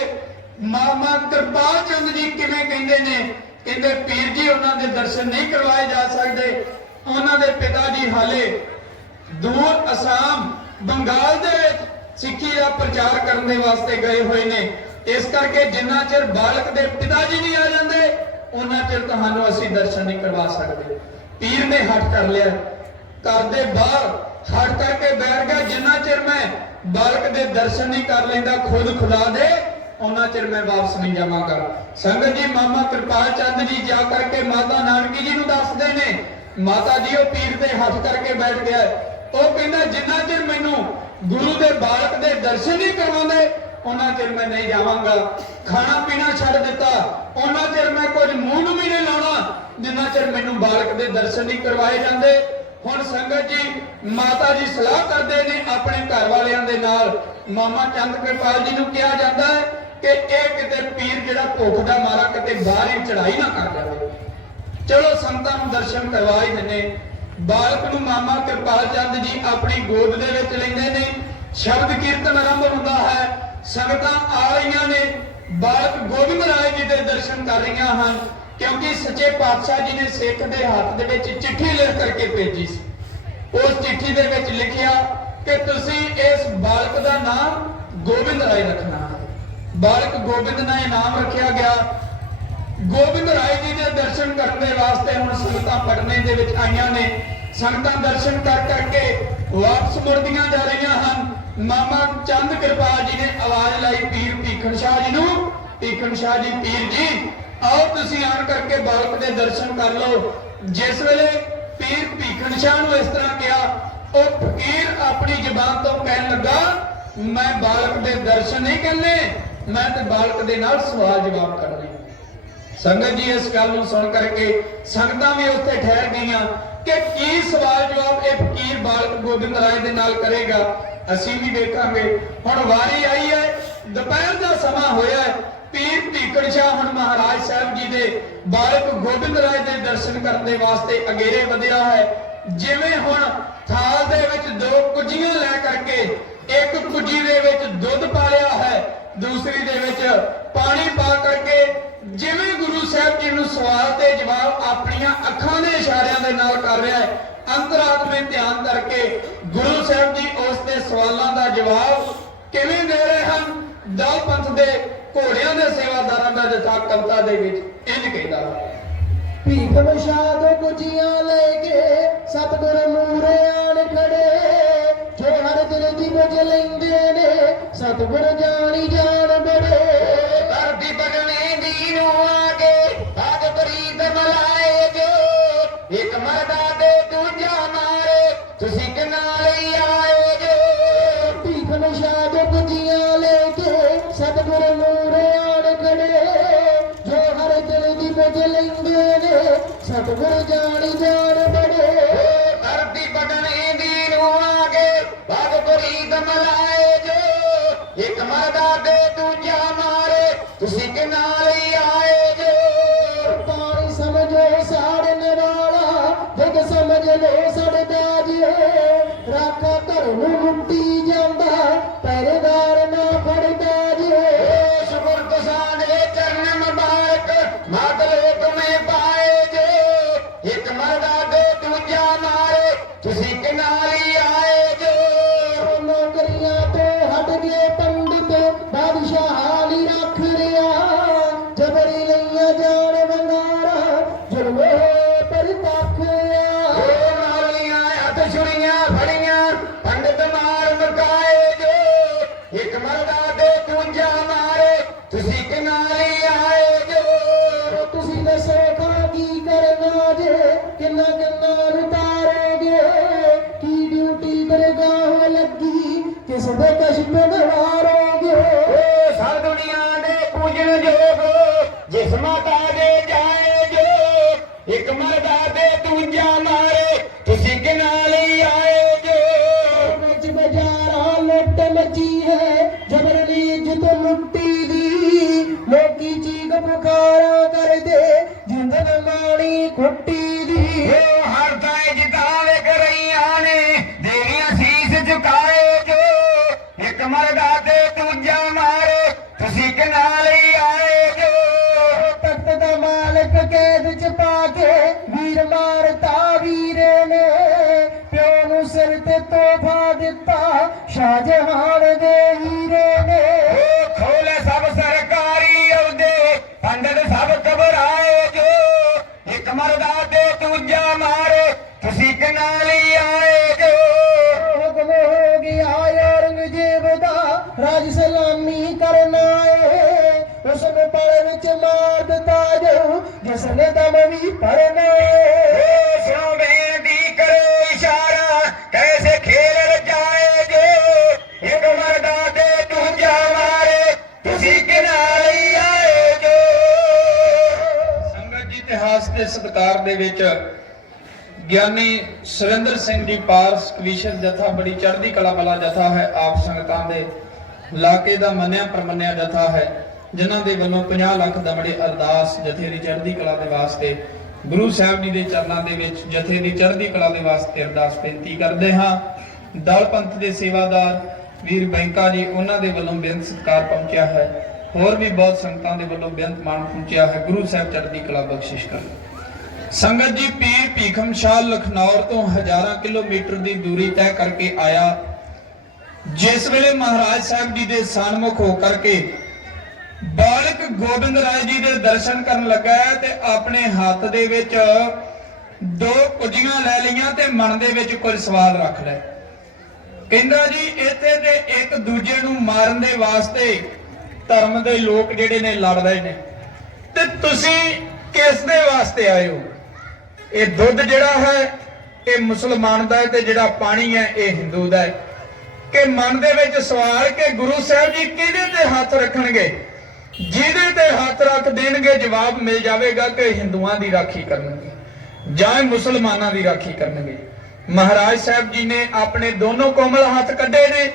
ਮਾਮਾ ਕਿਰਪਾਲ ਚੰਦ ਜੀ ਕਿਵੇਂ ਕਹਿੰਦੇ ਨੇ, ਕਹਿੰਦੇ ਪੀਰ ਜੀ ਉਹਨਾਂ ਦੇ ਦਰਸ਼ਨ ਨਹੀਂ ਕਰਵਾਏ ਜਾ ਸਕਦੇ, ਉਹਨਾਂ ਦੇ ਪਿਤਾ ਜੀ ਹਾਲੇ ਦੂਰ ਅਸਾਮ ਬੰਗਾਲ ਦੇ ਵਿੱਚ ਸਿੱਖੀ ਦਾ ਪ੍ਰਚਾਰ ਕਰਨ ਦੇ ਵਾਸਤੇ ਗਏ ਹੋਏ ਨੇ। ਇਸ ਕਰਕੇ ਜਿੰਨਾ ਚਿਰ ਬਾਲਕ ਦੇ ਪਿਤਾ ਜੀ ਨਹੀਂ ਆ ਜਾਂਦੇ, ਉਹਨਾਂ ਚਿਰ ਤੁਹਾਨੂੰ ਅਸੀਂ ਦਰਸ਼ਨ ਨਹੀਂ ਕਰਵਾ ਸਕਦੇ। ਪੀਰ ਨੇ ਹੱਥ ਕਰ ਲਿਆ, ਘਰ ਦੇ ਬਾਹਰ ਹੱਥ ਕਰਕੇ ਬੈਠ ਗਿਆ, ਜਿੰਨਾ ਚਿਰ ਮੈਂ ਬਾਲਕ ਦੇ ਦਰਸ਼ਨ ਨਹੀਂ ਕਰ ਲੈਂਦਾ ਖੁਦ ਖੁਦਾ ਦੇ, ਉਹਨਾਂ ਚਿਰ ਮੈਂ ਵਾਪਸ ਨਹੀਂ ਜਾਵਾਂਗਾ। ਸੰਗਤ ਜੀ ਮਾਮਾ ਕਿਰਪਾਲ ਚੰਦ ਜੀ ਜਾ ਕਰਕੇ ਮਾਤਾ ਨਾਨਕੀ ਜੀ ਨੂੰ ਦੱਸਦੇ ਨੇ, ਮਾਤਾ ਜੀ ਉਹ ਪੀਰ ਦੇ ਹੱਥ ਕਰਕੇ ਬੈਠ ਗਿਆ। ਉਹ ਕਹਿੰਦਾ ਜਿੰਨਾ ਚਿਰ ਮੈਨੂੰ ਗੁਰੂ ਦੇ ਬਾਲਕ ਦੇ ਦਰਸ਼ਨ ਨਹੀਂ ਕਰਵਾਉਂਦੇ, ਉਹਨਾਂ ਚਿਰ ਮੈਂ ਨਹੀਂ ਜਾਵਾਂਗਾ। ਖਾਣਾ ਪੀਣਾ ਛੱਡ ਦਿੱਤਾ, ਉਹਨਾਂ ਚਿਰ ਮੈਂ ਕੁਝ ਮੂੰਹ ਨੂੰ ਵੀ ਨਹੀਂ ਲਾਉਣਾ, ਜਿੰਨਾ ਚਿਰ ਮੈਨੂੰ ਬਾਲਕ ਦੇ ਦਰਸ਼ਨ ਨਹੀਂ ਕਰਵਾਏ ਜਾਂਦੇ। ਹੁਣ ਸੰਗਤ ਜੀ ਮਾਤਾ ਜੀ ਸਲਾਹ ਕਰਦੇ ਨੇ ਆਪਣੇ ਘਰ ਵਾਲਿਆਂ ਦੇ ਨਾਲ। ਮਾਮਾ ਚੰਦ ਕਿਰਪਾਲ ਜੀ ਨੂੰ ਕਿਹਾ ਜਾਂਦਾ ਹੈ ਕਿ ਇਹ ਕਿਤੇ ਪੀਰ ਜਿਹੜਾ ਭੁੱਖ ਦਾ ਮਾਰਾ ਕਿਤੇ ਬਾਹਰ ਹੀ ਚੜਾਈ ਨਾ ਕਰ ਜਾਵੇ। ਚਲੋ ਸੰਤਾਂ ਨੂੰ ਦਰਸ਼ਨ ਕਰਵਾ ਹੀ ਦਿੰਨੇ। ਬਾਲਕ ਨੂੰ ਮਾਮਾ ਕਿਰਪਾਲ ਚੰਦ ਜੀ ਆਪਣੀ ਗੋਦ ਦੇ ਵਿੱਚ ਲੈਂਦੇ ਨੇ। ਸ਼ਬਦ ਕੀਰਤਨ ਆਰੰਭ ਹੁੰਦਾ ਹੈ। ਸੰਗਤਾਂ ਆ ਰਹੀਆਂ ਨੇ। ਬਾਲਕ ਗੋਬਿੰਦ ਰਾਏ ਜੀ ਦੇ ਦਰਸ਼ਨ ਕਰ ਰਹੀਆਂ ਹਨ, ਕਿਉਂਕਿ ਸੱਚੇ ਪਾਤਸ਼ਾਹ ਜੀ ਨੇ ਸਿੱਖ ਦੇ ਹੱਥ ਦੇ ਵਿੱਚ ਚਿੱਠੀ ਲਿਖ ਕਰਕੇ ਭੇਜੀ ਸੀ। ਉਸ ਚਿੱਠੀ ਦੇ ਵਿੱਚ ਲਿਖਿਆ ਕਿ ਤੁਸੀਂ ਇਸ ਬਾਲਕ ਦਾ ਨਾਮ ਗੋਬਿੰਦ ਰਾਏ ਰੱਖਣਾ। ਬਾਲਕ ਗੋਬਿੰਦ ਦਾ ਨਾਮ ਰੱਖਿਆ ਗਿਆ। ਗੋਬਿੰਦ ਰਾਏ ਜੀ ਦੇ ਦਰਸ਼ਨ ਕਰਨ ਦੇ ਵਾਸਤੇ ਹੁਣ ਸੰਗਤਾਂ ਪਟਨੇ ਦੇ ਵਿੱਚ ਆਈਆਂ ਨੇ। ਸੰਗਤਾਂ ਦਰਸ਼ਨ ਕਰਕੇ ਵਾਪਸ ਮੁੜਦੀਆਂ ਜਾ ਰਹੀਆਂ ਹਨ। ਮਾਮਾ ਚੰਦ ਕਿਰਪਾਲ ਜੀ ਨੇ ਆਵਾਜ਼ ਲਾਈ ਪੀਰ ਭੀਖਣ ਸ਼ਾਹ ਜੀ ਨੂੰ, ਭੀਖਣ ਸ਼ਾਹ ਜੀ ਪੀਰ ਜੀ ਆਓ ਤੁਸੀਂ ਆਣ ਕਰਕੇ ਬਾਲਕ ਦੇ ਦਰਸ਼ਨ ਕਰ ਲਓ। ਜਿਸ ਵੇਲੇ ਪੀਰ ਭੀਖਣ ਸ਼ਾਹ ਨੂੰ ਇਸ ਤਰ੍ਹਾਂ ਕਿਹਾ, ਉਹ ਫਕੀਰ ਆਪਣੀ ਜ਼ਬਾਨ ਤੋਂ ਕਹਿਣ ਲੱਗਾ, ਮੈਂ ਬਾਲਕ ਦੇ ਦਰਸ਼ਨ ਨਹੀਂ ਕਰਨੇ, ਮੈਂ ਤੇ ਬਾਲਕ ਦੇ ਨਾਲ ਸਵਾਲ ਜਵਾਬ ਕਰਨੇ। ਸੰਗਤ ਜੀ ਇਸ ਗੱਲ ਨੂੰ ਸੁਣ ਕਰਕੇ ਸੰਗਤਾਂ ਵੀ ਉੱਥੇ ਠਹਿਰ ਗਈਆਂ ਕਿ ਕੀ ਸਵਾਲ ਜਵਾਬ ਇਹ ਫਕੀਰ ਬਾਲਕ ਗੋਬਿੰਦ ਰਾਏ ਦੇ ਨਾਲ ਕਰੇਗਾ, ਅਸੀਂ ਵੀ ਦੇਖਾਂਗੇ। ਹੁਣ ਵਾਰੀ ਆਈ ਹੈ, ਦੁਪਹਿਰ ਦਾ ਸਮਾਂ ਹੋਇਆ ਹੈ। ਪੀਰ ਭੀਖਣ ਸ਼ਾਹ ਹੁਣ ਮਹਾਰਾਜ ਸਾਹਿਬ ਜੀ ਦੇ ਬਾਲਕ ਗੋਬਿੰਦ ਰਾਏ ਦੇ ਦਰਸ਼ਨ ਕਰਨ ਦੇ ਵਾਸਤੇ ਅਗੇਰੇ ਵਧਿਆ ਹੈ। ਜਿਵੇਂ ਹੁਣ ਥਾਲ ਦੇ ਵਿੱਚ 2 ਕੁੱਜੀਆਂ ਲੈ ਕਰਕੇ, ਇੱਕ ਕੁੱਜੀ ਦੇ ਵਿੱਚ ਦੁੱਧ ਪਾ ਲਿਆ ਹੈ, ਦੂਸਰੀ ਦੇ ਵਿੱਚ ਪਾਣੀ ਪਾ ਕਰਕੇ, ਜਿਵੇਂ ਗੁਰੂ ਸਾਹਿਬ ਜੀ ਨੂੰ ਸਵਾਲ ਤੇ ਜਵਾਬ ਆਪਣੀਆਂ ਅੱਖਾਂ ਦੇ ਇਸ਼ਾਰਿਆਂ ਦੇ ਨਾਲ ਕਰ ਰਿਹਾ ਹੈ। ਅੰਤਰਾਤਮੇ ਧਿਆਨ ਕਰਕੇ ਗੁਰੂ ਸਾਹਿਬ ਜੀ ਉਸ ਦੇ ਸਵਾਲਾਂ ਦਾ ਜਵਾਬ ਕਿਵੇਂ ਦੇ ਰਹੇ ਹਨ। ਦਲ ਪੰਥ ਦੇ ਘੋੜਿਆਂ ਦੇ ਸੇਵਾਦਾਰਾਂ ਦਾ ਜਥਾ ਕਵਿਤਾ ਦੇ ਵਿੱਚ ਇੰਜ ਕਹਿੰਦਾ, ਭੀਖਮ ਸ਼ਾਹ ਦੋ ਕੁਜੀਆਂ ਲੈ ਕੇ ਸਤਿਗੁਰ ਮੂਹਰੇ ਆਣ ਖੜੇ ਜੋ ਹਰ ਦਿਲ ਦੀ ਬੁਝ ਲੈਂਦੇ ਨੇ ਸਤਿਗੁਰ ਜਾਣੀ ਜਾਣ ਬੜੇ ਧਰਤੀ ਬਗਣੇ ਦੀ ਨੂੰ ਆਗੇ ਆਜ ਪ੍ਰੀਤ ਮਲਾਏ ਜੋ ਇੱਕ ਮਰਦਾ ਤੇ ਦੂਜਾ ਮਾਰੇ ਤੁਸੀਂ ਕਿਨਾਰੇ ਆਏ ਜੋ ਭੀਖਮ ਸ਼ਾਹ ਦੋ ਕੁਜੀਆਂ ਲੈ ਕੇ ਸਤਿਗੁਰ ਮੂਹਰੇ ਆਣ ਖੜੇ ਜੋ ਹਰ ਦਿਲ ਦੀ ਬੁਝ ਲੈਂਦੇ ਨੇ ਸਤਿਗੁਰ ਜਾਣੀ ਜਾਣ ਬੜੇ ਧਰਤੀ ਬਗਣੇ ਦੀ ਨੂੰ ਆਗੇ ਆਜ ਪ੍ਰੀਤ ਮਲਾਏ ਜੋ ਇੱਕ ਮਰਦਾ ਤੇ ਦੂਜਾ ਮਾਰੇ ਤੁਸੀਂ ਕਿਨਾਰੇ ਆਏ ਜੋ ਪਾਣੀ ਸਮਝੋ ਸਾੜਨ ਵਾਲਾ ਜਗ ਸਮਝ ਲੋ ਸੜਦਾ ਜੀ ਰਾਖਾ ਘਰ ਨੂੰ ਲੁੱਟੀ ਜਾਂਦਾ ਪਹਿਰੇਦਾਰ ਨਾ ਫੜਦਾ ਜੀ ਸੁਗੁਰ ਤੁਸਾਂ ਦੇ ਚਰਨ ਮੁਬਾਰਕ ਮਾਤਲੇ ਤੁਮੇ ਪਾਏ ਜੋ ਇੱਕ ਮਰਦਾ ਤੇ ਦੂਜਾ ਮਾਰੇ ਤੁਸੀਂ ਕਿਨਾਰੇ ਆਏ ਜੋ ਨੌਕਰੀਆਂ ਤੋਂ ਹਟ ਗਏ ਪੰਡਿਤ ਬਾਦਸ਼ਾਹ ਨਹੀਂ ਰੱਖ ਰਿਹਾ ਜਬਰੀ ਲਈਆਂ ਜਾਣ ਵੰਗਾਰਾ ਜ਼ੁਲਮ ਹੋਏ ਪਰਤੱਖ ਮਾਲੀਆਂ ਹੱਥ ਛੁਰੀਆਂ ਫੜੀਆਂ ਪੰਡਤ ਮਾਰ ਮੁਕਾਏ ਜੋ ਇੱਕ ਮਰਦਾ ਤੇ ਦੂਜਾ ਮਾਰੇ ਤੁਸੀਂ ਕਿਨਾਰੇ ਆਏ ਜੋ ਤੁਸੀਂ ਦੱਸੋ ਤਾਂ ਕੀ ਕਰਨਾ ਜੇ ਕਿੰਨਾ ਕਿੰਨਾ ਉਤਾਰੋਗੇ ਕੀ ਡਿਊਟੀ ਦਰਗਾਹ ਲੱਗੀ ਕਿਸ ਦੇ ਕਸ਼ਮ ਨਵਾਰੋਗੇ ਸਰ ਦੁਨੀਆ ਦੇ ਪੂਜਣ ਜੋਗ ਜਿਸ ਮਾਤਾ ਦੇ ਜਾਏ ਜੋ ਇੱਕ ਮਰਦਾ ਤੇ ਦੂਜਾ ਮਾਰੇ ਤੁਸੀਂ ਕਿਨਾਰੇ ਆਏ ਜੋ ਵਿੱਚ ਬਾਜ਼ਾਰਾਂ ਲੁੱਟ ਮਚੀ ਹੈ ਜਬਰਨੀ ਇੱਜ਼ਤ ਲੁੱਟੀ ਦੀ ਲੋਕੀ ਚੀਕ ਪੁਕਾਰਾ ਕਰਦੇ ਜਿੰਦਨ ਮਾਣੀ ਖੁੱਟੀ ਦੀ ਹਰ ਥਾਂ ਜਿਤਾਂ ਵੇਖ ਰਹੀਆਂ ਨੇ ਦੇਵੀਆਂ ਸੀਸ ਝੁਕਾਏ ਜੋ ਇੱਕ ਮਰਦਾ ਤੇ ਦੂਜਾ ਮਾਰੇ ਤੁਸੀਂ ਕਿਨਾਰੇ ਆਏ ਜੋ ਤਖਤ ਦਾ ਮਾਲਕ ਕੈਦ ਚ ਪਾ ਕੇ ਵੀਰ ਮਾਰਤਾ ਵੀਰੇ ਨੇ ਪਿਓ ਨੂੰ ਸਿਰ ਤੇ ਤੋਹਫਾ ਦਿੱਤਾ ਸ਼ਾਹਜਹਾਨ ਦੇ ਹੀਰੇ ਨੇ ਖੋਲੇ ਸਭ ਸਰਕਾਰੀ ਅਹੁਦੇ ਪੰਡਤ ਸਭ ਘਬਰਾਏ ਜੋ ਇੱਕ ਮਰਦਾ ਤੇ ਦੂਜਾ ਮਾਰੇ ਤੁਸੀਂ ਕਿਨਾਰੇ ਆਏ ਜੋ ਹੁਕਮ ਹੋ ਗਿਆ ਔਰੰਗਜ਼ੇਬ ਦਾ ਰਾਜ ਸਲਾਮੀ ਕਰਨਾ ਏ ਉਸ ਨੂੰ ਪਲ ਵਿੱਚ ਮਾਰ ਦਿੱਤਾ ਜਾਊ ਜਿਸ ਨੇ ਦਮ ਵੀ ਭਰਨਾ ਏ ਸੁਣੋ ਬੇਨਤੀ ਕਰੋ ਇਸ਼ਾਰਾ ਕੈਸੇ ਖੇਲ ਰਚਾਏ ਜੋ ਇੱਕ ਮਰਦਾ ਤੇ ਦੂਜਾ ਮਾਰੇ ਤੁਸੀਂ ਕਿਨਾਰੇ ਆਏ ਜੋ ਸੰਗਤ ਜੀ ਇਤਿਹਾਸ ਦੇ ਸਤਿਕਾਰ ਦੇ ਵਿੱਚ ਗਿਆਨੀ ਸੁਰਿੰਦਰ ਸਿੰਘ ਜੀ ਪਾਰਸ ਕਵੀਸ਼ਰ ਜਥਾ ਬੜੀ ਚੜ੍ਹਦੀ ਕਲਾ ਵਾਲਾ ਜਥਾ ਹੈ ਆਪ ਸੰਗਤਾਂ ਦੇ ਇਲਾਕੇ ਦਾ ਮੰਨਿਆ ਪ੍ਰਮੰਨਿਆ ਜਥਾ ਹੈ ਜਿਨ੍ਹਾਂ ਦੇ ਵੱਲੋਂ 50 ਲੱਖ ਦਾ ਬੜੀ ਅਰਦਾਸ ਜਥੇ ਦੀ ਚੜ੍ਹਦੀ ਕਲਾ ਦੇ ਵਾਸਤੇ ਗੁਰੂ ਸਾਹਿਬ ਜੀ ਦੇ ਚਰਨਾਂ ਦੇ ਵਿੱਚ ਜਥੇ ਦੀ ਚੜ੍ਹਦੀ ਕਲਾ ਦੇ ਵਾਸਤੇ ਅਰਦਾਸ ਬੇਨਤੀ ਕਰਦੇ ਹਾਂ ਦਲ ਪੰਥ ਦੇ ਸੇਵਾਦਾਰ ਵੀਰ ਬੈਂਕਾ ਜੀ ਉਹਨਾਂ ਦੇ ਵੱਲੋਂ ਬੇਨਤ ਸਤਿਕਾਰ ਪਹੁੰਚਿਆ ਹੈ ਹੋਰ ਵੀ ਬਹੁਤ ਸੰਗਤਾਂ ਦੇ ਵੱਲੋਂ ਬੇਨਤ ਮਾਣ ਪਹੁੰਚਿਆ ਹੈ ਗੁਰੂ ਸਾਹਿਬ ਚੜ੍ਹਦੀ ਕਲਾ ਬਖਸ਼ਿਸ਼ ਕਰਨ ਸੰਗਤ ਜੀ ਪੀਰ ਭੀਖਮ ਸ਼ਾਹ ਲਖਨੌਰ ਤੋਂ ਹਜ਼ਾਰਾਂ ਕਿਲੋਮੀਟਰ ਦੀ ਦੂਰੀ ਤੈਅ ਕਰਕੇ ਆਇਆ ਜਿਸ ਵੇਲੇ ਮਹਾਰਾਜ ਸਾਹਿਬ ਜੀ ਦੇ ਸਨਮੁਖ ਹੋ ਕਰਕੇ ਬਾਲਕ ਗੋਬਿੰਦ ਰਾਏ ਜੀ ਦੇ ਦਰਸ਼ਨ ਕਰਨ ਲੱਗਾ ਤੇ ਆਪਣੇ ਹੱਥ ਦੇ ਵਿੱਚ ਦੋ ਕੁੱਜੀਆਂ ਲੈ ਲਈਆਂ ਤੇ ਮਨ ਦੇ ਵਿੱਚ ਕੁਝ ਸਵਾਲ ਰੱਖ ਲਏ ਕਹਿੰਦਾ ਜੀ ਇੱਥੇ ਤੇ ਇੱਕ ਦੂਜੇ ਨੂੰ ਮਾਰਨ ਦੇ ਵਾਸਤੇ ਧਰਮ ਦੇ ਲੋਕ ਜਿਹੜੇ ਨੇ ਲੜ ਰਹੇ ਨੇ ਤੇ ਤੁਸੀਂ ਕਿਸ ਦੇ ਵਾਸਤੇ ਆਏ ਹੋ ਇਹ ਦੁੱਧ ਜਿਹੜਾ ਹੈ ਇਹ ਮੁਸਲਮਾਨ ਦਾ ਹੈ ਤੇ ਜਿਹੜਾ ਪਾਣੀ ਹੈ ਇਹ ਹਿੰਦੂ ਦਾ ਹੈ ਕਿ ਮਨ ਦੇ ਵਿੱਚ ਸਵਾਲ ਕਿ ਗੁਰੂ ਸਾਹਿਬ ਜੀ ਕਿਹਦੇ ਤੇ ਹੱਥ ਰੱਖਣਗੇ ਜਿਹਦੇ ਤੇ ਹੱਥ ਰੱਖ ਦੇਣਗੇ ਜਵਾਬ ਮਿਲ ਜਾਵੇਗਾ ਕਿ ਹਿੰਦੂਆਂ ਦੀ ਰਾਖੀ ਕਰਨਗੇ ਜਾਂ ਮੁਸਲਮਾਨਾਂ ਦੀ ਰਾਖੀ ਕਰਨਗੇ ਮਹਾਰਾਜ ਸਾਹਿਬ ਜੀ ਨੇ ਆਪਣੇ ਦੋਨੋਂ ਕੋਮਲ ਹੱਥ ਕੱਢੇ ਨੇ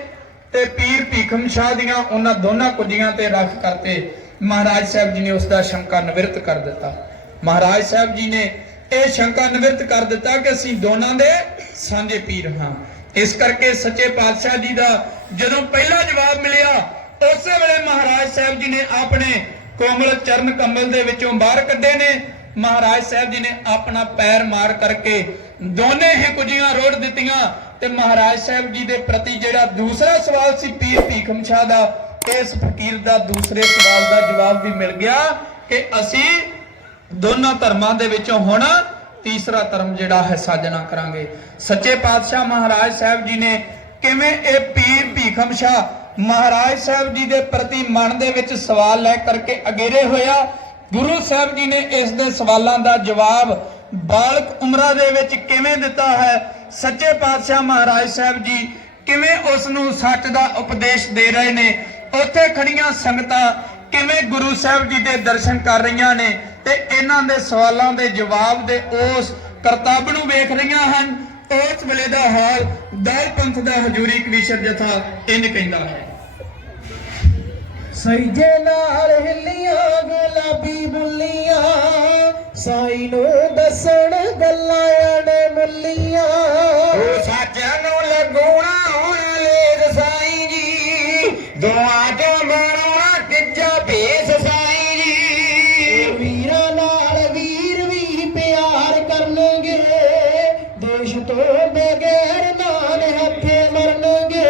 ਤੇ ਪੀਰ ਭੀਖਮ ਸ਼ਾਹ ਦੀਆਂ ਉਹਨਾਂ ਦੋਨਾਂ ਕੁੱਜੀਆਂ ਤੇ ਰੱਖ ਕਰਤੇ ਮਹਾਰਾਜ ਸਾਹਿਬ ਜੀ ਨੇ ਉਸ ਦਾ ਸ਼ੰਕਾ ਨਿਵਰਤ ਕਰ ਦਿੱਤਾ ਮਹਾਰਾਜ ਸਾਹਿਬ ਜੀ ਨੇ ਇਹ ਸ਼ੰਕਾ ਨਿਵਰਤ ਕਰ ਦਿੱਤਾ ਕਿ ਅਸੀਂ ਦੋਨਾਂ ਦੇ ਸਾਂਝੇ ਪੀਰ ਹਾਂ ਇਸ ਕਰਕੇ ਸੱਚੇ ਪਾਤਸ਼ਾਹ ਜੀ ਦਾ ਜਦੋਂ ਪਹਿਲਾ ਜਵਾਬ ਮਿਲਿਆ ਉਸੇ ਵੇਲੇ ਮਹਾਰਾਜ ਸਾਹਿਬ ਜੀ ਨੇ ਆਪਣੇ ਕੋਮਲ ਚਰਨ ਕਮਲ ਦੇ ਵਿੱਚੋਂ ਬਾਹਰ ਕੱਢੇ ਨੇ ਮਹਾਰਾਜ ਸਾਹਿਬ ਜੀ ਨੇ ਆਪਣਾ ਪੈਰ ਮਾਰ ਕਰਕੇ ਦੋਨੇ ਹੀ ਕੁੱਜੀਆਂ ਰੋੜ ਦਿੱਤੀਆਂ ਤੇ ਮਹਾਰਾਜ ਸਾਹਿਬ ਜੀ ਦੇ ਪ੍ਰਤੀ ਜਿਹੜਾ ਦੂਸਰਾ ਸਵਾਲ ਸੀ ਪੀਰ ਭੀਖਮ ਸ਼ਾਹ ਦਾ ਇਸ ਫਕੀਰ ਦਾ ਦੂਸਰੇ ਸਵਾਲ ਦਾ ਜਵਾਬ ਵੀ ਮਿਲ ਗਿਆ ਕਿ ਅਸੀਂ ਦੋਨਾਂ ਧਰਮਾਂ ਦੇ ਵਿੱਚੋਂ ਹੁਣ ਤੀਸਰਾ ਧਰਮ ਜਿਹੜਾ ਹੈ ਸਾਜਣਾ ਕਰਾਂਗੇ। ਸੱਚੇ ਪਾਤਸ਼ਾਹ ਮਹਾਰਾਜ ਸਾਹਿਬ ਜੀ ਨੇ ਕਿਵੇਂ ਇਹ ਪੀਰ ਭੀਖਮ ਸ਼ਾਹ ਮਹਾਰਾਜ ਸਾਹਿਬ ਜੀ ਦੇ ਪ੍ਰਤੀ ਮਨ ਦੇ ਵਿੱਚ ਸਵਾਲ ਲੈ ਕਰਕੇ ਅਗੇਰੇ ਹੋਇਆ। ਗੁਰੂ ਸਾਹਿਬ ਜੀ ਨੇ ਇਸ ਦੇ ਸਵਾਲਾਂ ਦਾ ਜਵਾਬ ਬਾਲਕ ਉਮਰਾਂ ਦੇ ਵਿੱਚ ਕਿਵੇਂ ਦਿੱਤਾ ਹੈ। ਸੱਚੇ ਪਾਤਸ਼ਾਹ ਮਹਾਰਾਜ ਸਾਹਿਬ ਜੀ ਕਿਵੇਂ ਉਸ ਨੂੰ ਸੱਚ ਦਾ ਉਪਦੇਸ਼ ਦੇ ਰਹੇ ਨੇ। ਉੱਥੇ ਖੜੀਆਂ ਸੰਗਤਾਂ ਕਿਵੇਂ ਗੁਰੂ ਸਾਹਿਬ ਜੀ ਦੇ ਦਰਸ਼ਨ ਕਰ ਰਹੀਆਂ ਨੇ ਤੇ ਇਹਨਾਂ ਦੇ ਸਵਾਲਾਂ ਦੇ ਜਵਾਬ ਦੇ ਉਸ ਕਰਤੱਵ ਨੂੰ ਵੇਖ ਰਹੀਆਂ ਹਨ। ਉਸ ਵੇਲੇ ਦਾ ਹਾਲ ਦਲ ਪੰਥ ਦਾ ਹਜ਼ੂਰੀ ਕਵੀਸ਼ਰ ਜਥਾ ਇੰਜ ਕਹਿੰਦਾ ਹੈ। ਸਈਜੇ ਨਾਲ ਹਿੱਲੀਆਂ ਗੁਲਾਬੀ ਬੁੱਲੀਆਂ, ਸਾਈ ਨੂੰ ਦੱਸਣ ਗੱਲਾਂ ਅਣੇ ਮੁੱਲੀਆਂ। ਉਹ ਸੱਚ ਨੂੰ ਲਗਾਉਣਾ ਹੁਣ ਲੇਖ ਸਾਈਂ ਜੀ, ਦੁਆ ਚੋਂ ਬਣਾਉਣਾ ਤੀਜਾ ਭੇਸ ਸਾਈਂ ਜੀ। ਵੀਰਾਂ ਨਾਲ ਵੀਰ ਵੀ ਪਿਆਰ ਕਰਨਗੇ, ਦੇਸ਼ ਤੋਂ ਬਗੈਰ ਨਾਨ ਹੱਥੇ ਮਰਨਗੇ।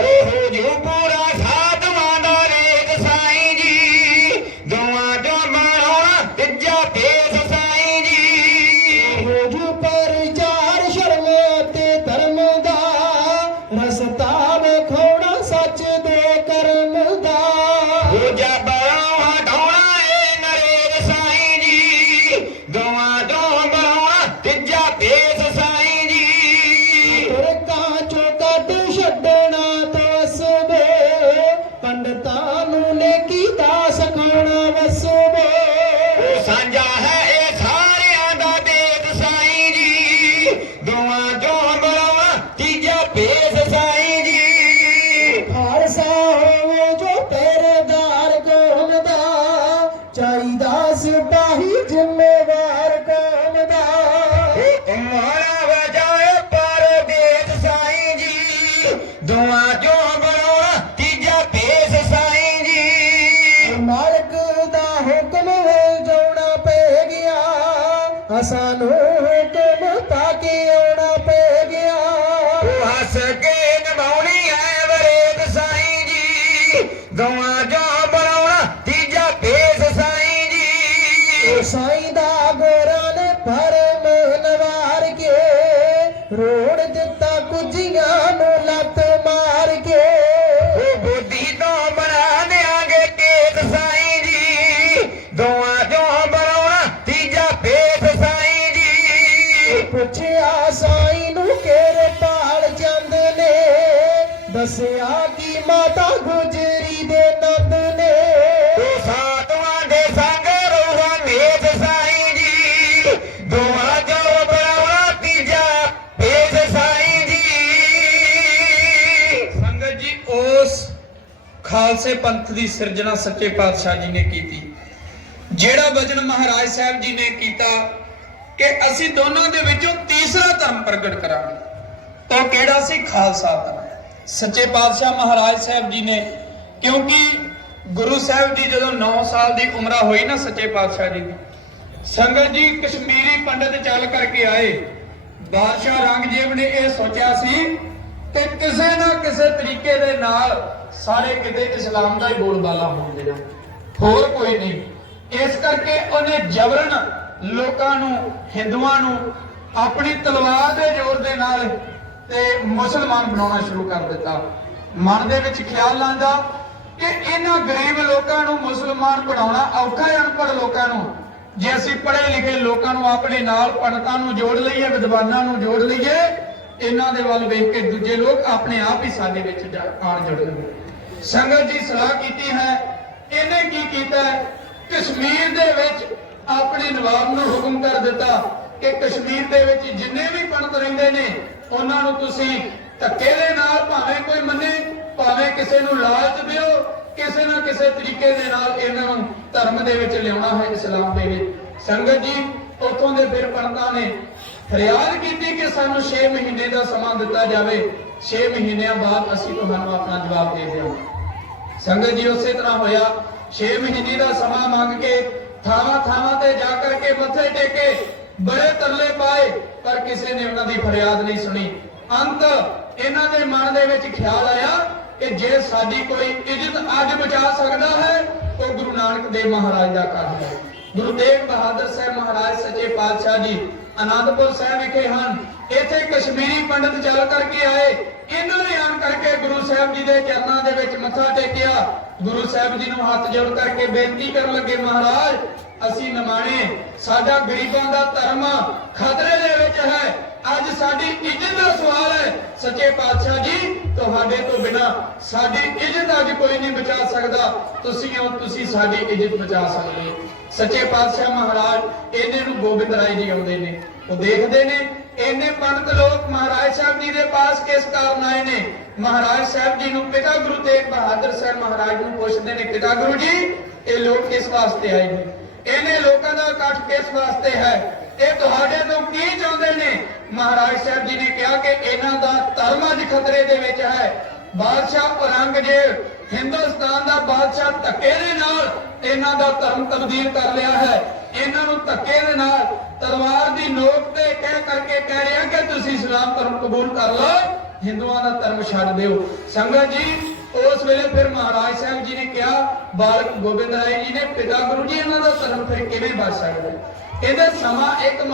ਉਹ ਜੋ ਪੂਰਾ ਸਾਧਵਾਂ ਦਾ ਲੇਖ ਸਾਈਂ ਜੀ, ਦੁਆ ਚੋਂ ਬਣਾਉਣਾ ਤੀਜਾ ਭੇਸ ਸਾਈਂ ਜੀ। ਹੋ ਜੂ ਪ੍ਰਚਾਰ ਸ਼ਰਮ ਤੇ ਧਰਮ ਦਾ, ਰਸਤਾ ਵਿਖਾਉਣਾ ਸੱਚ ਦੇ ਕਰਮ ਦਾ। ਉਹ ਜਬਰਾਂ ਹਟਾਉਣਾ ਏ ਨਰੇਸ਼ ਸਾਈਂ ਜੀ, ਦੁਆ ਚੋਂ ਬਣਾਉਣਾ ਤੀਜਾ ਭੇਸ ਸਾਈਂ ਜੀ। ਤੁਰਕਾਂ ਚੋਂ ਕੱਢ ਛੱਡਣਾ ਤਵਸਵੇ, ਪੰਡਤਾਂ ਨੂੰ ਨੇਕੀ ਦਾ ਸਿਖਾਉਣਾ ਵਸਵੇ। ਉਹ ਸਾਂਝਾ ਹੈ ਇਹ ਸਾਰਿਆਂ ਦਾ ਦੇਖ ਸਾਈਂ ਜੀ, ਦੁਆ ਚੋਂ ਬਣਾਉਣਾ ਤੀਜਾ ਭੇਸ ਸਾਈਂ ਜੀ। ਖਾਲਸਾ ਹੋਵੇ ਜੋ ਪਹਿਰੇਦਾਰ ਕੌਮ ਦਾ, ਚਾਹੀਦਾ ਸਿਪਾਹੀ ਜ਼ਿੰਮੇਵਾਰ ਕੌਮ ਦਾ। ਮਾਰਾ ਵਜਾਏ ਪਰਦੇਸ ਸਾਈਂ ਜੀ, ਦੁਆ ਚੋਂ ਬਣਾਉਣਾ ਤੀਜਾ ਭੇਸ ਸਾਈਂ ਜੀ। ਮਾਲਕ ਦਾ ਹੁਕਮ ਜਾਉਣਾ ਪੈ ਗਿਆ, ਸਾਨੂੰ ਹੁਕਮ ਪਾ ਕੇ ਆਉਣਾ ਪੈ ਗਿਆ। ਉਹ ਹੱਸ ਕੇ ਨਿਭਾਉਣੀ ਹੈ ਵਰੇਦ ਸਾਈਂ ਜੀ, ਦੁਆ ਚੋਂ ਬਣਾਉਣਾ ਤੀਜਾ ਭੇਸ ਸਾਈਂ ਜੀ। ਸਾਈਂ ਦਾ ਗੋਰਾਂ ਨੇ ਭਰਮ ਨਵਾਰ ਕੇ, ਰੋੜ ਦਿੱਤਾ ਕੁਝੀਆਂ ਨੂੰ ਲੱਤ ਮਾਰ ਕੇ। ਉਹ ਬੋਦੀ ਤੋਂ ਬਣਾ ਦਿਆਂਗੇ ਕੇਸ ਸਾਈਂ ਜੀ, ਦੁਆ ਚੋਂ ਬਣਾਉਣਾ ਤੀਜਾ ਭੇਸ ਸਾਈਂ ਜੀ। ਪੁੱਛਿਆ ਸਾਈਂ ਨੂੰ ਕਿਰਪਾਲ ਚੰਦ ਨੇ, ਦੱਸਿਆ ਕਿ ਮਾਤਾ ਗੁਜਰੀ ਦੇ ਨੰਦ ਨੇ। ਉਹ ਸਾਤਵਾਂ ਦੇ ਸੰਗ ਰੋਹਾਂ ਮੇਜ ਸਾਈਂ ਜੀ, ਦੁਆ ਚੋਂ ਬਣਾਉਣਾ ਤੀਜਾ ਭੇਸ ਸਾਈਂ ਜੀ। ਸੰਗਤ ਜੀ ਉਸ ਖਾਲਸੇ ਪੰਥ ਦੀ ਸਿਰਜਣਾ ਸੱਚੇ ਪਾਤਸ਼ਾਹ ਜੀ ਨੇ ਕੀਤੀ। ਜਿਹੜਾ ਵਚਨ ਮਹਾਰਾਜ ਸਾਹਿਬ ਜੀ ਨੇ ਕੀਤਾ ਕਿ ਅਸੀਂ ਦੋਨਾਂ ਦੇ ਵਿੱਚੋਂ ਤੀਸਰਾ ਧਰਮ ਪ੍ਰਗਟ ਕਰਾਂਗੇ, ਉਹ ਕਿਹੜਾ ਸੀ? ਖਾਲਸਾ ਧਰਮ। ਸੱਚੇ ਪਾਤਸ਼ਾਹ ਮਹਾਰਾਜ ਸਾਹਿਬ ਜੀ ਨੇ, ਕਿਉਂਕਿ ਗੁਰੂ ਸਾਹਿਬ ਜੀ ਜਦੋਂ 9 ਸਾਲ ਦੀ ਉਮਰ ਹੋਈ ਨਾ ਸੱਚੇ ਪਾਤਸ਼ਾਹ ਜੀ ਦੀ, ਸੰਗਤ ਜੀ ਕਸ਼ਮੀਰੀ ਪੰਡਤ ਚੱਲ ਕਰਕੇ ਆਏ। ਬਾਦਸ਼ਾਹ ਔਰੰਗਜ਼ੇਬ ਨੇ ਇਹ ਸੋਚਿਆ ਸੀ ਕਿ ਕਿਸੇ ਨਾ ਕਿਸੇ ਤਰੀਕੇ ਦੇ ਨਾਲ ਸਾਰੇ ਕਿਤੇ ਇਸਲਾਮ ਦਾ ਹੀ ਬੋਲਬਾਲਾ ਹੋਣ ਦੇਣਾ, ਹੋਰ ਕੋਈ ਨਹੀਂ। ਇਸ ਕਰਕੇ ਉਹਨੇ ਜਬਰਨ ਲੋਕਾਂ ਨੂੰ, ਹਿੰਦੂਆਂ ਨੂੰ ਆਪਣੀ ਤਲਵਾਰ ਦੇ ਜ਼ੋਰ ਦੇ ਨਾਲ ਤੇ ਮੁਸਲਮਾਨ ਬਣਾਉਣਾ ਸ਼ੁਰੂ ਕਰ ਦਿੱਤਾ। ਮਨ ਦੇ ਵਿੱਚ ਖਿਆਲ ਆਉਂਦਾ ਕਿ ਇਹਨਾਂ ਗਰੀਬ ਲੋਕਾਂ ਨੂੰ ਮੁਸਲਮਾਨ ਬਣਾਉਣਾ ਔਖਾ ਹੈ। ਅਨਪੜ੍ਹ ਲੋਕਾਂ ਨੂੰ ਜੇ ਅਸੀਂ ਪੜ੍ਹੇ ਲਿਖੇ ਲੋਕਾਂ ਨੂੰ ਆਪਣੇ ਨਾਲ ਪੰਡਤਾਂ ਨੂੰ ਜੋੜ ਲਈਏ, ਵਿਦਵਾਨਾਂ ਨੂੰ ਜੋੜ ਲਈਏ, ਇਹਨਾਂ ਦੇ ਵੱਲ ਵੇਖ ਕੇ ਦੂਜੇ ਲੋਕ ਆਪਣੇ ਆਪ ਹੀ ਸਾਡੇ ਵਿੱਚ ਆਣ ਜੁੜਨਗੇ। ਸੰਗਤ ਜੀ ਸਲਾਹ ਕੀਤੀ ਹੈ। ਇਹਨੇ ਕੀ ਕੀਤਾ? ਕਸ਼ਮੀਰ ਦੇ ਵਿੱਚ ਆਪਣੇ ਨਵਾਬ ਨੂੰ ਹੁਕਮ ਕਰ ਦਿੱਤਾ ਕਿ ਕਸ਼ਮੀਰ ਦੇ ਵਿੱਚ ਜਿੰਨੇ ਵੀ ਪੰਡਤ ਰਹਿੰਦੇ ਨੇ ਉਹਨਾਂ ਨੂੰ ਤੁਸੀਂ ਧੱਕੇ ਦੇ ਨਾਲ, ਭਾਵੇਂ ਕੋਈ ਮੰਨੇ ਭਾਵੇਂ ਕਿਸੇ ਨੂੰ ਲਾਲਚ ਦਿਓ, ਕਿਸੇ ਨਾ ਕਿਸੇ ਤਰੀਕੇ ਦੇ ਨਾਲ ਇਹਨਾਂ ਨੂੰ ਧਰਮ ਦੇ ਵਿੱਚ ਲਿਆਉਣਾ ਹੈ, ਇਸਲਾਮ ਦੇ ਵਿੱਚ। ਸੰਗਤ ਜੀ ਉੱਥੋਂ ਦੇ ਫਿਰ ਪੰਡਤਾਂ ਨੇ ਫਰਿਆਦ ਕੀਤੀ ਕਿ ਸਾਨੂੰ 6 ਮਹੀਨੇ ਦਾ ਸਮਾਂ ਦਿੱਤਾ ਜਾਵੇ, 6 ਮਹੀਨਿਆਂ ਬਾਅਦ ਅਸੀਂ ਤੁਹਾਨੂੰ ਆਪਣਾ ਜਵਾਬ ਦੇ ਦੇਵਾਂਗੇ। ਸੰਗਤ ਜੀ ਉਸੇ ਤਰ੍ਹਾਂ ਹੋਇਆ। 6 ਮਹੀਨੇ ਦਾ ਸਮਾਂ ਮੰਗ ਕੇ ਥਾਵਾਂ ਥਾਵਾਂ ਤੇ ਜਾ ਕਰਕੇ ਮੱਥੇ ਟੇਕੇ, ਬੜੇ ਤਰਲੇ ਪਾਏ, ਪਰ ਕਿਸੇ ਨੇ ਉਹਨਾਂ ਦੀ ਫਰਿਆਦ ਨਹੀਂ ਸੁਣੀ। ਅੰਤ ਇਹਨਾਂ ਦੇ ਮਨ ਦੇ ਵਿੱਚ ਖਿਆਲ ਆਇਆ ਕਿ ਜੇ ਸਾਡੀ ਕੋਈ ਇੱਜ਼ਤ ਅੱਜ ਬਚਾ ਸਕਦਾ ਹੈ ਉਹ ਗੁਰੂ ਨਾਨਕ ਦੇਵ ਮਹਾਰਾਜ ਦਾ ਕੰਮ ਹੈ। ਗੁਰੂ ਤੇਗ ਬਹਾਦਰ ਸਾਹਿਬ ਮਹਾਰਾਜ ਸੱਚੇ ਪਾਤਸ਼ਾਹ ਜੀ ਅਨੰਦਪੁਰ ਸਾਹਿਬ ਵਿਖੇ ਹਨ। ਇੱਥੇ ਕਸ਼ਮੀਰੀ ਪੰਡਤ ਚੱਲ ਕਰਕੇ ਆਏ, ਇਹਨਾਂ ਨੇ ਆਣ ਕਰਕੇ ਗੁਰੂ ਸਾਹਿਬ ਜੀ ਦੇ ਚਰਨਾਂ ਦੇ ਵਿੱਚ ਮੱਥਾ ਟੇਕਿਆ। ਗੁਰੂ ਸਾਹਿਬ ਜੀ ਨੂੰ ਹੱਥ ਜੋੜ ਕਰਕੇ ਬੇਨਤੀ ਕਰਨ ਲੱਗੇ, ਮਹਾਰਾਜ ਅਸੀਂ ਨਿਮਾਣੇ, ਸਾਡਾ ਗਰੀਬਾਂ ਦਾ ਧਰਮ ਖਤਰੇ ਦੇ ਵਿੱਚ ਹੈ, ਅੱਜ ਸਾਡੀ ਇੱਜ਼ਤ ਦਾ ਸਵਾਲ ਹੈ। ਸੱਚੇ ਪਾਤਸ਼ਾਹ ਜੀ ਤੁਹਾਡੇ ਤੋਂ ਬਿਨਾ ਸਾਡੀ ਇੱਜ਼ਤ ਅੱਜ ਕੋਈ ਨਹੀਂ ਬਚਾ ਸਕਦਾ, ਤੁਸੀਂ ਹੋ, ਤੁਸੀਂ ਸਾਡੀ ਇੱਜ਼ਤ ਬਚਾ ਸਕਦੇ ਹੋ। ਸੱਚੇ ਪਾਤਸ਼ਾਹ ਮਹਾਰਾਜ ਇਹਨੇ ਨੂੰ ਗੋਬਿੰਦ ਰਾਏ ਜੀ ਆਉਂਦੇ ਨੇ, ਉਹ ਦੇਖਦੇ ਨੇ ਇੰਨੇ ਪੰਡਤ ਲੋਕ ਮਹਾਰਾਜ ਸਾਹਿਬ ਜੀ ਦੇ ਪਾਸ ਕਿਸ ਕਾਰਨ ਆਏ ਨੇ। ਮਹਾਰਾਜ ਸਾਹਿਬ ਜੀ ਨੂੰ ਪਿਤਾ ਗੁਰੂ ਤੇਗ ਬਹਾਦਰ ਸਾਹਿਬ ਮਹਾਰਾਜ ਨੂੰ ਪੁੱਛਦੇ ਨੇ, ਪਿਤਾ ਗੁਰੂ ਜੀ ਇਹ ਲੋਕ ਕਿਸ ਵਾਸਤੇ ਆਏ ਨੇ, ਇਹਨੇ ਲੋਕਾਂ ਦਾ ਇਕੱਠ ਕਿਸ ਵਾਸਤੇ ਹੈ, ਇਹ ਤੁਹਾਡੇ ਤੋਂ ਕੀ ਚਾਹੁੰਦੇ ਨੇ। ਮਹਾਰਾਜ ਸਾਹਿਬ ਜੀ ਨੇ ਕਿਹਾ ਕਿ ਇਹਨਾਂ ਦਾ ਧਰਮ ਅੱਜ ਖਤਰੇ ਦੇ ਵਿੱਚ ਹੈ। ਬਾਦਸ਼ਾਹ ਔਰੰਗਜ਼ੇਬ ਹਿੰਦੁਸਤਾਨ ਦਾ ਬਾਦਸ਼ਾਹ ਧੱਕੇ ਦੇ ਨਾਲ ਇਹਨਾਂ ਦਾ ਧਰਮ ਤਬਦੀਲ ਕਰ ਲਿਆ ਹੈ। ਇਹਨਾਂ ਨੂੰ ਧੱਕੇ ਦੇ ਨਾਲ ਤਲਵਾਰ ਦੀ ਨੋਕ ਤੇ ਕਹਿ ਰਿਹਾ ਕਿ ਤੁਸੀਂ ਇਸਲਾਮ ਧਰਮ ਕਬੂਲ ਕਰ ਲਓ, ਹਿੰਦੂਆਂ ਦਾ ਧਰਮ ਛੱਡ ਦਿਓ। ਸੰਗਤ ਜੀ ਉਸ ਵੇਲੇ ਫਿਰ ਮਹਾਰਾਜ ਸਾਹਿਬ ਜੀ ਨੇ ਕਿਹਾ, ਬਾਲਕ ਗੋਬਿੰਦ ਰਾਏ ਜੀ ਨੇ, ਪਿਤਾ ਗੁਰੂ ਜੀ ਇਹਨਾਂ ਦਾ ਧਰਮ ਫਿਰ ਕਿਵੇਂ ਬਚ ਸਕਦਾ। ਇਹਦੇ ਸਮਾਂ ਇੱਕ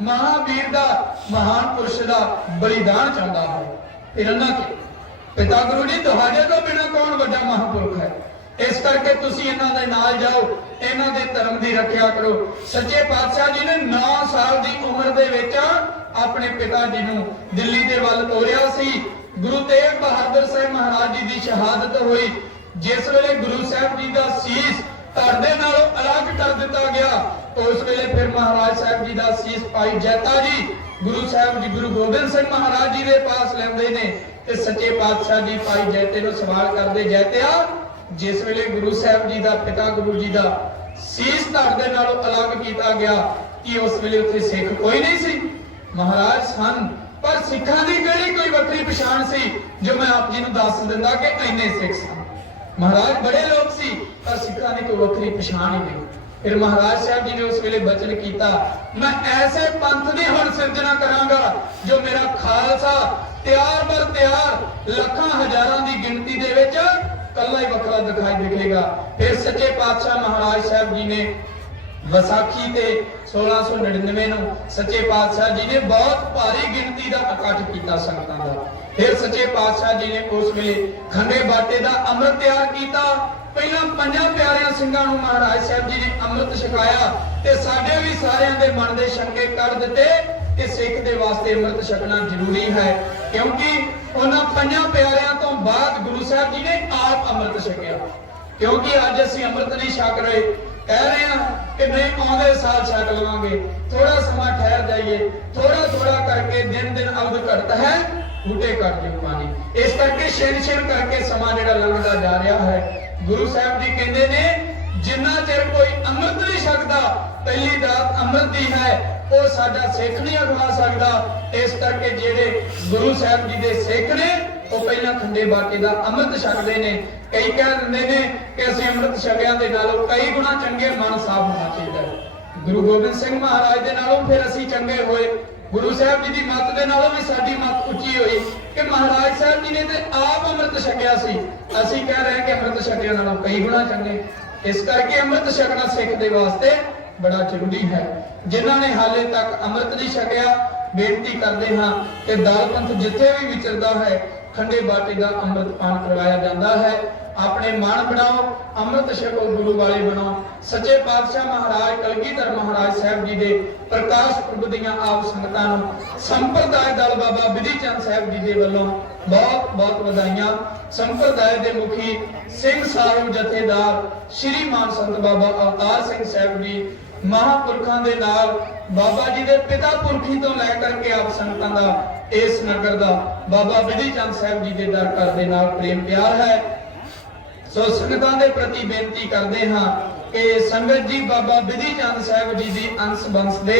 ਮਹਾਵੀਰ ਦਾ, ਮਹਾਨ ਪੁਰਸ਼ ਦਾ ਬਲੀਦਾਨ ਚਾਹੁੰਦਾ ਹੈ। ਫਿਰ ਉਹਨਾਂ ਕੇ ਪਿਤਾ ਗੁਰੂ ਜੀ ਤੁਹਾਡੇ ਤੋਂ ਬਿਨਾਂ ਕੌਣ ਵੱਡਾ ਮਹਾਂਪੁਰਖ ਹੈ, ਇਸ ਕਰਕੇ ਤੁਸੀਂ ਇਹਨਾਂ ਦੇ ਨਾਲ ਜਾਓ, ਇਹਨਾਂ ਦੇ ਧਰਮ ਦੀ ਰੱਖਿਆ ਕਰੋ। ਸੱਚੇ ਪਾਤਸ਼ਾਹ ਜੀ ਨੇ 9 ਸਾਲ ਦੀ ਉਮਰ ਦੇ ਵਿੱਚ ਆਪਣੇ ਪਿਤਾ ਜੀ ਨੂੰ ਦਿੱਲੀ ਦੇ ਵੱਲ ਤੋਰਿਆ ਸੀ। ਗੁਰੂ ਤੇਗ ਬਹਾਦਰ ਸਾਹਿਬ ਮਹਾਰਾਜ ਜੀ ਦੀ ਸ਼ਹਾਦਤ ਹੋਈ। ਜਿਸ ਵੇਲੇ ਗੁਰੂ ਸਾਹਿਬ ਜੀ ਦਾ ਸੀਸ ਧੜ ਦੇ ਨਾਲੋਂ ਅਲੱਗ ਕਰ ਦਿੱਤਾ ਗਿਆ, ਉਸ ਵੇਲੇ ਫਿਰ ਮਹਾਰਾਜ ਸਾਹਿਬ ਜੀ ਦਾ ਸੀਸ ਭਾਈ ਜੈਤਾ ਜੀ ਗੁਰੂ ਸਾਹਿਬ ਜੀ ਗੁਰੂ ਗੋਬਿੰਦ ਸਿੰਘ ਮਹਾਰਾਜ ਜੀ ਦੇ ਪਾਸ ਲੈਂਦੇ ਨੇ ਤੇ ਸੱਚੇ ਪਾਤਸ਼ਾਹ ਜੀ ਭਾਈ ਜੈਤੇ ਨੂੰ ਸਵਾਲ ਕਰਦੇ, ਜੈਤਿਆ ਜਿਸ ਵੇਲੇ ਗੁਰੂ ਸਾਹਿਬ ਜੀ ਦਾ, ਪਿਤਾ ਗੁਰੂ ਜੀ ਦਾ ਸੀਸ ਧੜ ਦੇ ਨਾਲੋਂ ਅਲੱਗ ਕੀਤਾ ਗਿਆ, ਕਿ ਉਸ ਵੇਲੇ ਉੱਥੇ ਸਿੱਖ ਕੋਈ ਨਹੀਂ ਸੀ। ਮਹਾਰਾਜ ਸਨ, ਪਰ ਸਿੱਖਾਂ ਦੀ ਕਿਹੜੀ ਕੋਈ ਵੱਖਰੀ ਪਛਾਣ ਸੀ ਜੋ ਮੈਂ ਆਪ ਜੀ ਨੂੰ ਦੱਸ ਦਿੰਦਾ ਕਿ ਇੰਨੇ ਸਿੱਖ ਸਨ। ਮਹਾਰਾਜ ਬੜੇ ਲੋਕ ਸੀ, ਪਰ ਸਿੱਖਾਂ ਦੀ ਕੋਈ ਵੱਖਰੀ ਪਛਾਣ ਹੀ ਨਹੀਂ। ਫਿਰ ਮਹਾਰਾਜ ਸਾਹਿਬ ਜੀ ਨੇ ਉਸ ਵੇਲੇ ਬਚਨ ਕੀਤਾ, ਮੈਂ ਐਸੇ ਪੰਥ ਦੀ ਹੁਣ ਸਿਰਜਣਾ ਕਰਾਂਗਾ ਜੋ ਮੇਰਾ ਖਾਲਸਾ ਤਿਆਰ ਬਰ ਤਿਆਰ ਲੱਖਾਂ ਹਜ਼ਾਰਾਂ ਦੀ ਗਿਣਤੀ ਦੇ ਵਿੱਚ ਕੱਲਾ ਹੀ ਵੱਖਰਾ ਦਿਖਾਈ ਦੇਵੇਗਾ। ਫਿਰ ਸੱਚੇ ਪਾਤਸ਼ਾਹ ਮਹਾਰਾਜ ਸਾਹਿਬ ਜੀ ਨੇ ਵਿਸਾਖੀ ਤੇ 1699 ਨੂੰ ਸੱਚੇ ਪਾਤਸ਼ਾਹ ਜੀ ਨੇ ਬਹੁਤ ਭਾਰੀ ਗਿਣਤੀ ਦਾ ਇਕੱਠ ਕੀਤਾ ਸੰਗਤਾਂ ਦਾ। ਫਿਰ ਸੱਚੇ ਪਾਤਸ਼ਾਹ ਜੀ ਨੇ ਉਸ ਵੇਲੇ ਖੰਡੇ ਬਾਟੇ ਦਾ ਅੰਮ੍ਰਿਤ ਤਿਆਰ ਕੀਤਾ। ਪਹਿਲਾਂ 5 ਪਿਆਰਿਆਂ ਸਿੰਘਾਂ ਨੂੰ ਮਹਾਰਾਜ ਸਾਹਿਬ ਜੀ ਨੇ ਅੰਮ੍ਰਿਤ ਛਕਾਇਆ ਤੇ ਸਾਡੇ ਵੀ ਸਾਰਿਆਂ ਦੇ ਮਨ ਦੇ ਸ਼ੰਕੇ ਕੱਢ ਦਿੱਤੇ ਕਿ ਸਿੱਖ ਦੇ ਵਾਸਤੇ ਅੰਮ੍ਰਿਤ ਛਕਣਾ ਜ਼ਰੂਰੀ ਹੈ, ਕਿਉਂਕਿ ਉਹਨਾਂ 5 ਪਿਆਰਿਆਂ ਤੋਂ ਬਾਅਦ ਗੁਰੂ ਸਾਹਿਬ ਜੀ ਨੇ ਆਪ ਅੰਮ੍ਰਿਤ ਛਕਿਆ। ਕਿਉਂਕਿ ਅੱਜ ਅਸੀਂ ਅੰਮ੍ਰਿਤ ਨਹੀਂ ਛਕ ਰਹੇ, ਕਹਿ ਰਹੇ ਹਾਂ ਕਿ ਨਹੀਂ ਆਉਂਦੇ ਸਾਲ ਛਕ ਲਵਾਂਗੇ, ਥੋੜਾ ਸਮਾਂ ਠਹਿਰ ਜਾਈਏ, ਥੋੜਾ ਕਰਕੇ ਦਿਨ ਅਵਧ ਘਟਦਾ ਹੈ, ਬੂਟੇ ਕੱਟ ਜਿਉ ਪਾਣੀ। ਇਸ ਕਰਕੇ ਛਿਣ ਕਰਕੇ ਸਮਾਂ ਜਿਹੜਾ ਲੰਘਦਾ ਜਾ ਰਿਹਾ ਹੈ। ਗੁਰੂ ਸਾਹਿਬ ਜੀ ਕਹਿੰਦੇ ਨੇ ਜਿੰਨਾ ਚਿਰ ਕੋਈ ਅੰਮ੍ਰਿਤ ਨਹੀਂ ਛਕਦਾ, ਪਹਿਲੀ ਦਾਤ ਅੰਮ੍ਰਿਤ ਦੀ ਹੈ, ਉਹ ਸਾਡਾ ਸਿੱਖ ਨਹੀਂ ਅਖਵਾ ਸਕਦਾ। ਇਸ ਕਰਕੇ ਜਿਹੜੇ ਗੁਰੂ ਸਾਹਿਬ ਜੀ ਦੇ ਸਿੱਖ ਨੇ ਉਹ ਪਹਿਲਾਂ ਖੰਡੇ ਬਾਟੇ ਦਾ ਅੰਮ੍ਰਿਤ ਛਕਦੇ ਨੇ। ਕਈ ਕਹਿ ਦਿੰਦੇ ਨੇ ਕਿ ਅਸੀਂ ਅੰਮ੍ਰਿਤ ਛਕਿਆਂ ਦੇ ਨਾਲੋਂ ਕਈ ਗੁਣਾ ਚੰਗੇ, ਮਨ ਸਾਫ਼ ਹੋਣਾ ਚਾਹੀਦਾ ਹੈ। ਗੁਰੂ ਗੋਬਿੰਦ ਸਿੰਘ ਮਹਾਰਾਜ ਦੇ ਨਾਲੋਂ ਫਿਰ ਅਸੀਂ ਚੰਗੇ ਹੋਏ। ਗੁਰੂ ਸਾਹਿਬ ਜੀ ਦੀ ਮੱਤ ਦੇ ਨਾਲੋਂ ਵੀ ਸਾਡੀ ਮੱਤ ਉੱਚੀ ਹੋਈ ਕਿ ਮਹਾਰਾਜ ਸਾਹਿਬ ਜੀ ਨੇ ਤੇ ਆਪ ਅੰਮ੍ਰਿਤ ਛਕਿਆ ਸੀ, ਅਸੀਂ ਕਹਿ ਰਹੇ ਕਿ ਅੰਮ੍ਰਿਤ ਛਕਿਆਂ ਨਾਲੋਂ ਕਈ ਗੁਣਾ ਚੰਗੇ। ਇਸ ਕਰਕੇ ਅੰਮ੍ਰਿਤ ਛਕਣਾ ਸਿੱਖ ਦੇ ਵਾਸਤੇ ਬੜਾ ਜ਼ਰੂਰੀ ਹੈ। ਜਿਨ੍ਹਾਂ ਨੇ ਹਾਲੇ ਤੱਕ ਅੰਮ੍ਰਿਤ ਨਹੀਂ ਛਕਿਆ, ਬੇਨਤੀ ਕਰਦੇ ਹਾਂ ਕਿ ਦਲ ਪੰਥ ਜਿੱਥੇ ਵੀ ਵਿਚਰਦਾ ਹੈ, ਖੰਡੇ ਬਾਟੇ ਦਾ ਅੰਮ੍ਰਿਤ ਪਾਨ ਕਰਵਾਇਆ ਜਾਂਦਾ ਹੈ। ਆਪਣੇ ਮਨ ਬਣਾਓ, ਅੰਮ੍ਰਿਤ ਛਕੋ, ਗੁਰੂ ਵਾਲੇ ਬਣੋ। ਸੱਚੇ ਪਾਤਸ਼ਾਹ ਮਹਾਰਾਜ ਕਲਗੀਧਰ ਮਹਾਰਾਜ ਸਾਹਿਬ ਜੀ ਦੇ ਪ੍ਰਕਾਸ਼ ਪੁਰਬ ਦੀਆਂ ਆਪ ਸੰਗਤਾਂ ਨੂੰ ਸੰਪਰਦਾਇ ਦਲ ਬਾਬਾ ਬਿਧੀ ਚੰਦ ਸਾਹਿਬ ਜੀ ਦੇ ਵੱਲੋਂ ਬਹੁਤ ਬਹੁਤ ਵਧਾਈਆਂ। ਸੰਪਰਦਾਇ ਦੇ ਮੁਖੀ ਸਿੰਘ ਸਾਹਿਬ ਜਥੇਦਾਰ ਸ਼੍ਰੀ ਮਾਨ ਸੰਤ ਬਾਬਾ ਅਵਤਾਰ ਸਿੰਘ ਸਾਹਿਬ ਜੀ, ਮਹਾਂਪੁਰਖਾਂ ਦੇ ਨਾਲ ਬਾਬਾ ਜੀ ਦੇ ਪਿਤਾ ਪੁਰਖੀ ਤੋਂ ਲੈ ਕਰਕੇ ਆਪ ਸੰਗਤਾਂ ਦਾ ਇਸ ਨਗਰ ਦਾ ਬਾਬਾ ਬਿਧੀ ਚੰਦ ਸਾਹਿਬ ਜੀ ਦੇ ਦਰ ਘਰ ਦੇ ਨਾਲ ਪ੍ਰੇਮ ਪਿਆਰ ਹੈ। ਸੋ ਸੰਗਤਾਂ ਦੇ ਪ੍ਰਤੀ ਬੇਨਤੀ ਕਰਦੇ ਹਾਂ ਕਿ ਸੰਗਤ ਜੀ ਬਾਬਾ ਬਿਧੀ ਚੰਦ ਸਾਹਿਬ ਜੀ ਦੀ ਅੰਸ਼ ਬੰਸ ਦੇ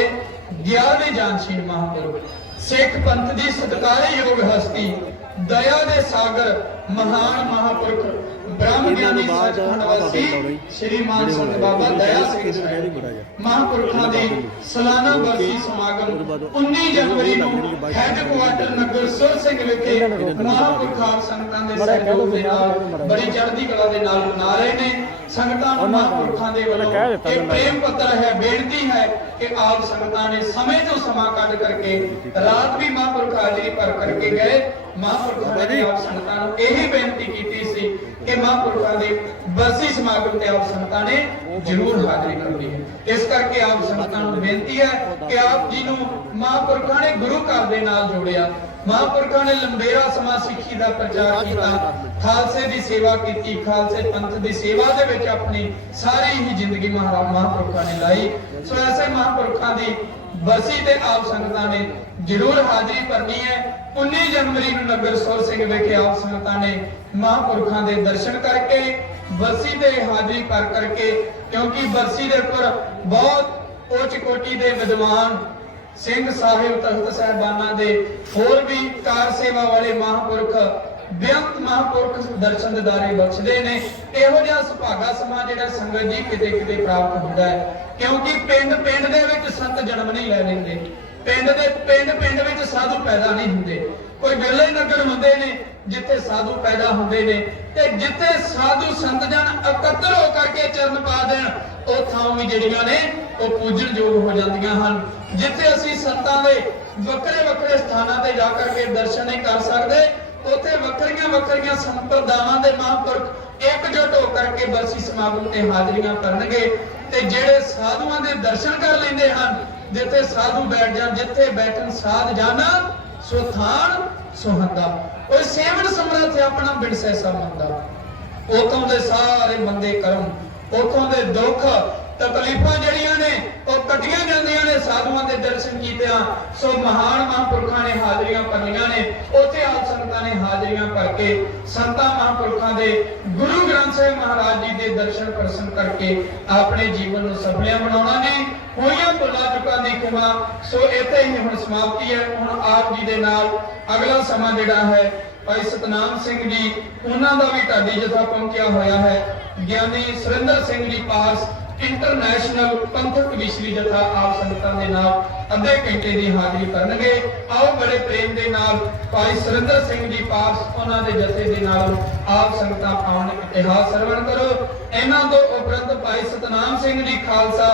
11ਵੇਂ ਜਾਨਸ਼ੀਨ ਮਹਾਂਪੁਰਖ, ਸਿੱਖ ਪੰਥ ਦੀ ਸਤਿਕਾਰਯੋਗ ਹਸਤੀ, ਦਇਆ ਦੇ ਸਾਗਰ, ਮਹਾਨ ਮਹਾਂਪੁਰਖ ਬ੍ਰਹਮ ਗਿਆਨੀ ਸੱਚਖੰਡ ਵਾਸੀ ਸ਼੍ਰੀ ਮਾਨ ਸਿੰਘ ਬਾਬਾ ਦਇਆ ਸਿੰਘ ਸਾਹਿਬ ਮਹਾਂਪੁਰਖਾਂ ਦੀ ਸਾਲਾਨਾ ਵਰਸੀ ਸਮਾਗਮ 19 ਜਨਵਰੀ ਨੂੰ ਹੈੱਡਕੁਆਰਟਰ ਨਗਰ ਸੁਰ ਸਿੰਘ ਵਿਖੇ ਮਹਾਂਪੁਰਖਾਂ ਸੰਗਤਾਂ ਦੇ ਸਹਿਯੋਗ ਦੇ ਨਾਲ ਬੜੀ ਚੜ੍ਹਦੀ ਕਲਾ ਦੇ ਨਾਲ ਮਨਾ ਰਹੇ ਨੇ। ਸੰਗਤਾਂ ਨੂੰ ਮਹਾਂਪੁਰਖਾਂ ਦੇ ਵੱਲੋਂ ਇਹ ਪ੍ਰੇਮ ਪੱਤਰ ਹੈ, ਬੇਨਤੀ ਹੈ ਕਿ ਆਪ ਸੰਗਤਾਂ ਨੇ ਸਮੇਂ ਤੋਂ ਸਮਾਂ ਕੱਢ ਕਰਕੇ ਰਾਤ ਵੀ ਮਹਾਂਪੁਰਖ ਹਾਜ਼ਰੀ ਭਰ ਕਰਕੇ ਗਏ। ਮਹਾਂਪੁਰਖਾਂ ਨੇ ਆਪ ਸੰਗਤਾਂ ਨੂੰ ਇਹੀ ਬੇਨਤੀ ਕੀਤੀ ਸੀ ਕਿ ਮਹਾਂਪੁਰਖਾਂ ਦੇ ਬਰਸੀ ਸਮਾਗਮ ਤੇ ਆਪ ਸੰਗਤਾਂ ਨੇ ਜ਼ਰੂਰ ਹਾਜ਼ਰੀ ਕਰਨੀ ਹੈ। ਇਸ ਕਰਕੇ ਆਪ ਸੰਗਤਾਂ ਨੂੰ ਬੇਨਤੀ ਹੈ ਕਿ ਆਪ ਜੀ ਨੂੰ ਮਹਾਂਪੁਰਖਾਂ ਨੇ ਗੁਰੂ ਘਰ ਦੇ ਨਾਲ ਜੋੜਿਆ। ਮਹਾਂਪੁਰਖਾਂ ਨੇ ਲੰਬੇਰਾ ਸਮਾਂ ਸਿੱਖੀ ਦਾ ਪ੍ਰਚਾਰ ਕੀਤਾ, ਖਾਲਸੇ ਦੀ ਸੇਵਾ ਕੀਤੀ, ਖਾਲਸੇ ਪੰਥ ਦੀ ਸੇਵਾ ਦੇ ਵਿੱਚ ਆਪਣੀ ਸਾਰੀ ਹੀ ਜ਼ਿੰਦਗੀ ਮਹਾਂਪੁਰਖਾਂ ਨੇ ਲਾਈ। ਸੋ ਐਸੇ ਮਹਾਂਪੁਰਖਾਂ ਦੀ ਬਰਸੀ ਤੇ ਆਪ ਸੰਗਤਾਂ ਨੇ ਜ਼ਰੂਰ ਹਾਜ਼ਰੀ ਭਰਨੀ ਹੈ। 19 ਜਨਵਰੀ ਨੂੰ ਨਗਰ ਸੁਰ ਸਿੰਘ ਵਿਖੇ ਆਪ ਸੰਗਤਾਂ ਨੇ ਮਹਾਂਪੁਰਖਾਂ ਦੇ ਦਰਸ਼ਨ ਕਰਕੇ ਬਰਸੀ ਤੇ ਹਾਜ਼ਰੀ ਭਰ ਕਰਕੇ, ਕਿਉਂਕਿ ਬਰਸੀ ਦੇ ਉੱਪਰ ਬਹੁਤ ਉੱਚ ਕੋਟੀ ਦੇ ਵਿਦਵਾਨ ਸਿੰਘ ਸਾਹਿਬ ਤਖਤ ਸਾਹਿਬਾਨਾਂ ਦੇ ਹੋਰ ਵੀ ਕਾਰ ਸੇਵਾ ਵਾਲੇ ਮਹਾਂਪੁਰਖ ਬੇਅੰਤ ਮਹਾਂਪੁਰਖ ਦਰਸ਼ਨ ਦਿਦਾਰੇ ਬਖਸ਼ਦੇ ਨੇ। ਇਹੋ ਜਿਹਾ ਸੁਭਾਗਾ ਸਮਾਂ ਜਿਹੜਾ ਸੰਗਤ ਜੀ ਕਿਤੇ ਕਿਤੇ ਪ੍ਰਾਪਤ ਹੁੰਦਾ ਹੈ, ਕਿਉਂਕਿ ਪਿੰਡ ਦੇ ਵਿੱਚ ਸੰਤ ਜਨਮ ਨਹੀਂ ਲੈ ਲੈਂਦੇ, ਪਿੰਡ ਵਿੱਚ ਸਾਧੂ ਪੈਦਾ ਨਹੀਂ ਹੁੰਦੇ। ਕੋਈ ਵਿਰਲੇ ਨਗਰ ਹੁੰਦੇ ਨੇ ਜਿੱਥੇ ਸਾਧੂ ਪੈਦਾ ਹੁੰਦੇ ਨੇ, ਤੇ ਜਿੱਥੇ ਸਾਧੂ ਸੰਤ ਜਨ ਇਕੱਤਰ ਹੋ ਕਰਕੇ ਚਰਨ ਪਾ ਦੇਣ, ਉਹ ਥਾਂ ਵੀ ਜਿਹੜੀਆਂ ਨੇ ਉਹ ਪੂਜਣਯੋਗ ਹੋ ਜਾਂਦੀਆਂ ਹਨ। ਜਿੱਥੇ ਅਸੀਂ ਸੰਤਾਂ ਦੇ ਵੱਖਰੇ ਸਥਾਨਾਂ ਤੇ ਜਾ ਕਰਕੇ ਦਰਸ਼ਨ ਨਹੀਂ ਕਰ ਸਕਦੇ, ਉੱਥੇ ਵੱਖਰੀਆਂ ਸੰਪਰਦਾਵਾਂ ਦੇ ਮਹਾਂਪੁਰਖ ਇਕਜੁੱਟ ਹੋ ਕਰਕੇ ਬਰਸੀ ਸਮਾਗਮ ਤੇ ਹਾਜ਼ਰੀਆਂ ਕਰਨਗੇ। ਤੇ ਜਿਹੜੇ ਸਾਧੂਆਂ ਦੇ ਦਰਸ਼ਨ ਕਰ ਲੈਂਦੇ ਹਨ, ਜਿੱਥੇ ਸਾਧੂ ਬੈਠ ਜਾਣ, ਜਿੱਥੇ ਬੈਠਣ ਸਾਧ ਜਾਣਾ ਸੋ ਥਾਨ ਸੁਹੰਦਾ, ਉਹ ਸੇਵਨ ਸਮਰੱਥ ਆਪਣਾ ਬਿਰਸੇ ਸਮੰਦਾ। ਉਥੋਂ ਦੇ ਸਾਰੇ ਬੰਦੇ ਕਰਮ, ਉਥੋਂ ਦੇ ਦੁੱਖ ਤਕਲੀਫਾਂ ਜਿਹੜੀਆਂ ਨੇ ਉਹ ਕੱਟੀਆਂ ਜਾਂਦੀਆਂ ਨੇ ਸਾਧੂਆਂ ਦੇ ਦਰਸ਼ਨ ਕੀਤਿਆਂ। ਸੋ ਮਹਾਨ ਮਹਾਂਪੁਰਖਾਂ ਨੇ ਹਾਜ਼ਰੀਆਂ ਭਰਨੀਆਂ ਨੇ। ਉੱਥੇ ਆਪ ਸੰਗਤਾਂ ਨੇ ਹਾਜ਼ਰੀਆਂ ਭਰ ਕੇ ਸੰਤਾਂ ਮਹਾਂਪੁਰਖਾਂ ਦੇ ਗੁਰੂ ਗ੍ਰੰਥ ਸਾਹਿਬ ਮਹਾਰਾਜ ਜੀ ਦੇ ਦਰਸ਼ਨ ਪ੍ਰਸੰਨ ਕਰਕੇ ਆਪਣੇ ਜੀਵਨ ਨੂੰ ਸਫਲਿਆ ਬਣਾਉਣਾ ਨੇ। ਹੋਈਆਂ ਭੁੱਲਾਂ ਚੁੱਕਾਂ ਦੀ ਖਿਮਾ। ਸੋ ਇੱਥੇ ਹੀ ਹੁਣ ਸਮਾਪਤੀ ਹੈ। ਹੁਣ ਆਪ ਜੀ ਦੇ ਨਾਲ ਅਗਲਾ ਸਮਾਂ ਜਿਹੜਾ ਹੈ ਭਾਈ ਸਤਨਾਮ ਸਿੰਘ ਜੀ, ਉਹਨਾਂ ਦਾ ਵੀ ਢਾਡੀ ਜਥਾ ਪਹੁੰਚਿਆ ਹੋਇਆ ਹੈ। ਗਿਆਨੀ ਸੁਰਿੰਦਰ ਸਿੰਘ ਜੀ ਪਾਸ ਇੰਟਰਨੈਸ਼ਨਲ ਪੰਥਕ ਵਿਸ਼ਰੀ ਜਥਾ ਆਪ ਸੰਗਤਾਂ ਦੇ ਨਾਲ ਅੱਧੇ ਘੰਟੇ ਦੀ ਹਾਜ਼ਰੀ ਕਰਨਗੇ। ਆਓ ਬੜੇ ਪ੍ਰੇਮ ਦੇ ਨਾਲ ਭਾਈ ਸੁਰਿੰਦਰ ਸਿੰਘ ਜੀ ਪਾਸ ਉਹਨਾਂ ਦੇ ਜਥੇ ਦੇ ਨਾਲ ਆਪ ਸੰਗਤਾਂ ਆਉਣ ਇਤਿਹਾਸ ਸਰਵਣ ਕਰੋ। ਇਹਨਾਂ ਤੋਂ ਉਪਰੰਤ ਭਾਈ ਸਤਨਾਮ ਸਿੰਘ ਜੀ ਖਾਲਸਾ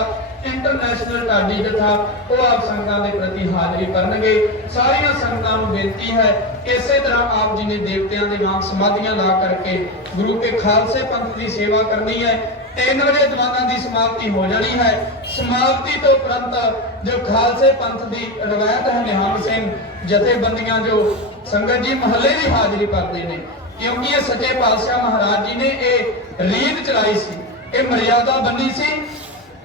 ਇੰਟਰਨੈਸ਼ਨਲ ਢਾਡੀ ਜਥਾ ਉਹ ਆਪ ਸੰਗਤਾਂ ਦੇ ਪ੍ਰਤੀ ਹਾਜ਼ਰੀ ਕਰਨਗੇ। ਸਾਰੀਆਂ ਸੰਗਤਾਂ ਨੂੰ ਬੇਨਤੀ ਹੈ, ਇਸੇ ਤਰ੍ਹਾਂ ਆਪ ਜੀ ਨੇ ਦੇਵਤਿਆਂ ਦੇ ਨਾਮ ਸਮਾਧੀਆਂ ਲਾ ਕਰਕੇ ਗੁਰੂ ਕੇ ਖਾਲਸੇ ਪੰਥ ਦੀ ਸੇਵਾ ਕਰਨੀ ਹੈ। 3 ਵਜੇ ਦੀਵਾਨਾਂ ਦੀ ਸਮਾਪਤੀ ਹੋ ਜਾਣੀ ਹੈ। ਸਮਾਪਤੀ ਤੋਂ ਉਪਰੰਤ ਜੋ ਖਾਲਸੇ ਪੰਥ ਦੀ ਰਵਾਇਤ ਹੈ, ਨਿਹੰਗ ਸਿੰਘ ਜਥੇਬੰਦੀਆਂ ਜੋ ਸੰਗਤ ਜੀ ਮਹੱਲੇ ਦੀ ਹਾਜ਼ਰੀ ਭਰਦੇ ਨੇ, ਕਿਉਂਕਿ ਇਹ ਸੱਚੇ ਪਾਤਸ਼ਾਹ ਮਹਾਰਾਜ ਜੀ ਨੇ ਇਹ ਰੀਤ ਚਲਾਈ ਸੀ, ਇਹ ਮਰਿਆਦਾ ਬੰਨੀ ਸੀ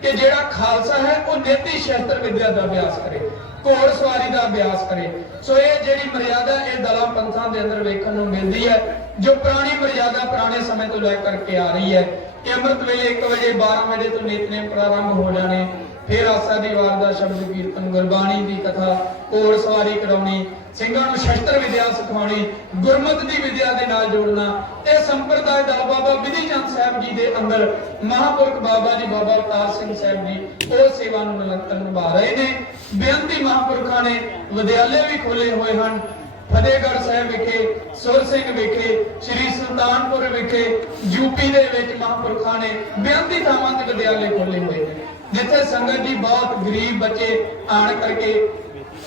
ਕਿ ਜਿਹੜਾ ਖਾਲਸਾ ਹੈ ਉਹ ਨੇਤੀ ਸ਼ਸਤਰ ਵਿਦਿਆ ਦਾ ਅਭਿਆਸ ਕਰੇ, ਘੋੜ ਸਵਾਰੀ ਦਾ ਅਭਿਆਸ ਕਰੇ। ਸੋ ਇਹ ਜਿਹੜੀ ਮਰਿਆਦਾ ਇਹ ਦਲਾਂ ਪੰਥਾਂ ਦੇ ਅੰਦਰ ਵੇਖਣ ਨੂੰ ਮਿਲਦੀ ਹੈ, ਜੋ ਪੁਰਾਣੀ ਮਰਿਆਦਾ ਪੁਰਾਣੇ ਸਮੇਂ ਤੋਂ ਲੈ ਕਰਕੇ ਆ ਰਹੀ ਹੈ ਕਿ ਅੰਮ੍ਰਿਤ ਵੇਲੇ 1 ਵਜੇ 12 ਵਜੇ ਤੋਂ ਨਿਤਨੇਮ ਪ੍ਰਾਰੰਭ ਹੋ ਜਾਣੇ, ਫਿਰ ਆਸਾ ਦੀ ਵਾਰ ਦਾ ਸ਼ਬਦ ਕੀਰਤਨ, ਗੁਰਬਾਣੀ ਦੀ ਕਥਾ, ਘੋੜ ਸਵਾਰੀ ਕਰਾਉਣੀ, ਸਿੰਘਾਂ ਨੂੰ ਸ਼ਸਤਰ ਵਿਦਿਆ ਸਿਖਾਉਣੀ, ਗੁਰਮਤਿ ਦੀ ਵਿਦਿਆ ਦੇ ਨਾਲ ਜੋੜਨਾ। ਇਹ ਸੰਪਰਦਾਇ ਦਾ ਬਾਬਾ ਵਿਧੀ ਚੰਦ ਸਾਹਿਬ ਜੀ ਦੇ ਅੰਦਰ ਮਹਾਂਪੁਰਖ ਬਾਬਾ ਜੀ ਬਾਬਾ ਅਵਤਾਰ ਸਿੰਘ ਸਾਹਿਬ ਜੀ ਉਹ ਸੇਵਾ ਨੂੰ ਨਿਰੰਤਰ ਨਿਭਾ ਰਹੇ ਨੇ। ਬੇਅੰਤੀ ਮਹਾਂਪੁਰਖਾਂ ਨੇ ਵਿਦਿਆਲੇ ਵੀ ਖੋਲੇ ਹੋਏ ਹਨ। ਫਤਿਹਗੜ੍ਹ ਸਾਹਿਬ ਵਿਖੇ, ਸੁਰ ਸਿੰਘ ਵਿਖੇ, ਸ੍ਰੀ ਸੁਲਤਾਨਪੁਰ ਵਿਖੇ, ਯੂਪੀ ਦੇ ਵਿੱਚ ਮਹਾਂਪੁਰਖਾਂ ਨੇ ਬੇਅੰਤੀ ਥਾਵਾਂ ਤੇ ਵਿਦਿਆਲੇ ਖੋਲੇ ਹੋਏ ਨੇ, ਜਿੱਥੇ ਸੰਗਤ ਜੀ ਬਹੁਤ ਗਰੀਬ ਬੱਚੇ ਆਣ ਕਰਕੇ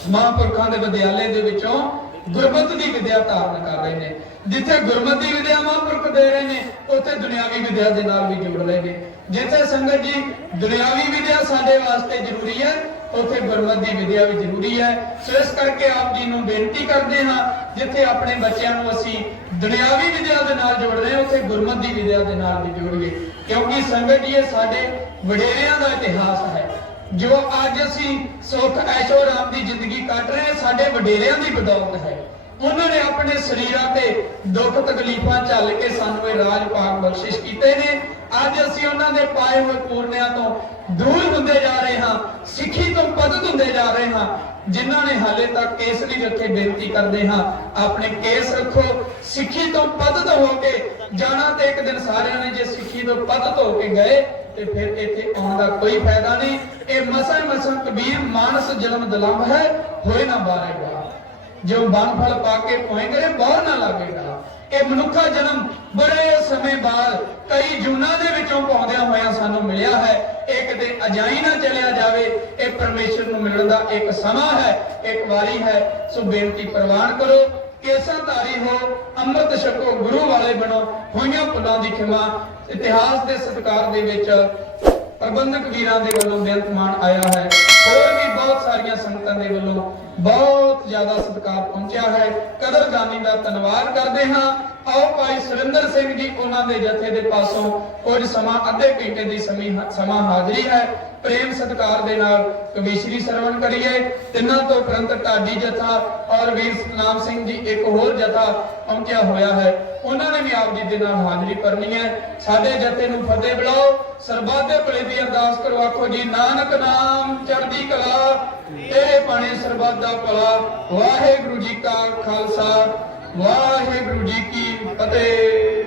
ਮਹਾਂਪੁਰਖਾਂ ਦੇ ਵਿਦਿਆਲੇ ਦੇ ਵਿੱਚੋਂ ਗੁਰਮਤਿ ਦੀ ਵਿਦਿਆ ਧਾਰਨ ਕਰ ਰਹੇ ਨੇ। ਜਿੱਥੇ ਗੁਰਮਤਿ ਦੀ ਵਿਦਿਆ ਮਹਾਂਪੁਰਖ ਦੇ ਰਹੇ ਨੇ, ਉੱਥੇ ਦੁਨਿਆਵੀ ਵਿਦਿਆ ਦੇ ਨਾਲ ਵੀ ਜੁੜ ਰਹੇ ਨੇ। ਜਿੱਥੇ ਸੰਗਤ ਜੀ ਦੁਨਿਆਵੀ ਵਿਦਿਆ ਸਾਡੇ ਵਾਸਤੇ ਜ਼ਰੂਰੀ ਹੈ, ਉੱਥੇ ਗੁਰਮਤਿ ਦੀ ਵਿਦਿਆ ਵੀ ਜ਼ਰੂਰੀ ਹੈ। ਸੋ ਇਸ ਕਰਕੇ ਆਪ ਜੀ ਨੂੰ ਬੇਨਤੀ ਕਰਦੇ ਹਾਂ, ਜਿੱਥੇ ਆਪਣੇ ਬੱਚਿਆਂ ਨੂੰ ਅਸੀਂ ਦੁਨਿਆਵੀ ਵਿਦਿਆ ਦੇ ਨਾਲ ਜੋੜ ਰਹੇ ਹਾਂ, ਉੱਥੇ ਗੁਰਮਤਿ ਦੀ ਵਿਦਿਆ ਦੇ ਨਾਲ ਵੀ ਜੋੜੀਏ। ਕਿਉਂਕਿ ਸੰਗਤ ਜੀ ਇਹ ਸਾਡੇ ਵਡੇਰਿਆਂ ਦਾ ਇਤਿਹਾਸ ਹੈ। ਜੋ ਅੱਜ ਅਸੀਂ ਸੁੱਖ ਐਸ਼ੋ ਆਰਾਮ ਦੀ ਜ਼ਿੰਦਗੀ ਕੱਟ ਰਹੇ ਹਾਂ, ਸਾਡੇ ਵਡੇਰਿਆਂ ਦੀ ਬਦੌਲਤ ਹੈ। ਉਹਨਾਂ ਨੇ ਆਪਣੇ ਸਰੀਰਾਂ ਤੇ ਦੁੱਖ ਤਕਲੀਫਾਂ ਝੱਲ ਕੇ ਸਾਨੂੰ ਇਹ ਰਾਜ ਭਾਗ ਬਖਸ਼ਿਸ਼ ਕੀਤੇ ਨੇ। ਅੱਜ ਅਸੀਂ ਉਹਨਾਂ ਦੇ ਪਾਏ ਹੋਏ ਪੂਰਨਿਆਂ ਤੋਂ ਦੂਰ ਹੁੰਦੇ ਜਾ ਰਹੇ ਹਾਂ, ਸਿੱਖੀ ਤੋਂ ਪਤਤ ਹੁੰਦੇ ਜਾ ਰਹੇ ਹਾਂ। ਜਿਨ੍ਹਾਂ ਨੇ ਹਾਲੇ ਤੱਕ ਕੇਸ ਨਹੀਂ ਰੱਖੇ, ਬੇਨਤੀ ਕਰਦੇ ਹਾਂ ਆਪਣੇ ਕੇਸ ਰੱਖੋ। ਸਿੱਖੀ ਤੋਂ ਪਤਤ ਹੋ ਕੇ ਜਾਣਾ ਤੇ ਇੱਕ ਦਿਨ ਸਾਰਿਆਂ ਨੇ, ਜੇ ਸਿੱਖੀ ਤੋਂ ਪਤਤ ਹੋ ਕੇ ਗਏ ਤੇ ਫਿਰ ਇੱਥੇ ਆਉਣ ਦਾ ਕੋਈ ਫਾਇਦਾ ਨਹੀਂ। ਇਹ ਮਸਾਂ ਕਬੀਰ ਮਾਨਸ ਜਨਮ ਦਲੰਭ ਹੈ, ਹੋਏ ਨਾ ਬਾਰੇਗਾ, ਜੋ ਬਨ ਫਲ ਪਾ ਕੇ ਪਹੁੰਚੇ ਬਹੁ ਨਾ ਲੱਗੇਗਾ। ਇਹ ਮਨੁੱਖਾ ਜਨਮ ਬੜੇ ਸਮੇਂ ਬਾਅਦ ਕਈ ਜੂਨਾਂ ਦੇ ਵਿੱਚੋਂ ਪਾਉਂਦਿਆਂ ਹੋਇਆਂ ਸਾਨੂੰ ਮਿਲਿਆ ਹੈ। ਇੱਕ ਦਿਨ ਅਜਾਈ ਨਾ ਚਲਿਆ ਜਾਵੇ। ਇਹ ਪਰਮੇਸ਼ਰ ਨੂੰ ਮਿਲਣ ਦਾ ਇੱਕ ਸਮਾਂ ਹੈ, ਇੱਕ ਵਾਰੀ ਹੈ। ਸੋ ਬੇਨਤੀ ਪ੍ਰਵਾਨ ਕਰੋ, ਕੇਸਾਂ ਧਾਰੀ ਹੋ, ਅੰਮ੍ਰਿਤ ਛਕੋ, ਗੁਰੂ ਵਾਲੇ ਬਣੋ, ਹੋਈਆਂ ਭੁੱਲਾਂ ਦੀ ਖਿਮਾ। ਇਤਿਹਾਸ ਦੇ ਸਤਿਕਾਰ ਦੇ ਵਿੱਚ ਪ੍ਰਬੰਧਕ ਵੀਰਾਂ ਦੇ ਵੱਲੋਂ ਬੇਨਤ ਮਾਨ ਆਇਆ ਹੈ। ਹੋਰ ਵੀ ਬਹੁਤ ਸਾਰੀਆਂ ਸੰਗਤਾਂ ਦੇ ਵੱਲੋਂ ਬਹੁਤ ਜ਼ਿਆਦਾ ਸਤਿਕਾਰ ਪਹੁੰਚਿਆ ਹੈ। ਕਦਰਦਾਨੀ ਦਾ ਧੰਨਵਾਦ ਕਰਦੇ ਹਾਂ। ਆਓ ਭਾਈ ਸੁਰਿੰਦਰ ਸਿੰਘ ਜੀ, ਉਹਨਾਂ ਦੇ ਜਥੇ ਦੇ ਪਾਸੋਂ ਕੁਝ ਸਮਾਂ, ਅੱਧੇ ਘੰਟੇ ਦੀ ਸਮਾਂ ਹਾਜ਼ਰੀ ਹੈ। ਪ੍ਰੇਮ ਸਤਿਕਾਰ ਦੇ ਨਾਲ ਕਵੀਸ਼ਰੀ ਸਰਵਣ ਕਰੀਏ। ਤਿੰਨਾਂ ਤੋਂ ਉਪਰੰਤ ਢਾਡੀ ਜਥਾ ਔਰ ਵੀਰ ਸਤਨਾਮ ਸਿੰਘ ਜੀ ਇੱਕ ਹੋਰ ਜਥਾ ਪਹੁੰਚਿਆ ਹੋਇਆ ਹੈ, ਉਹਨਾਂ ਨੇ ਵੀ ਆਪ ਜੀ ਦੇ ਨਾਲ ਹਾਜ਼ਰੀ ਭਰਨੀ ਹੈ। ਸਾਡੇ ਜਥੇ ਨੂੰ ਫਤਿਹ ਬੁਲਾਓ। ਸਰਬੱਤ ਦੇ ਭਲੇ ਦੀ ਅਰਦਾਸ ਕਰੋ। ਆਖੋ ਜੀ ਨਾਨਕ ਨਾਮ ਚੜ੍ਹਦੀ ਕਲਾ, ਤੇਰੇ ਬਾਣੇ ਸਰਬੱਤ ਦਾ ਭਲਾ। ਵਾਹਿਗੁਰੂ ਜੀ ਕਾ ਖਾਲਸਾ, ਵਾਹਿਗੁਰੂ ਜੀ ਕੀ ਫਤਿਹ।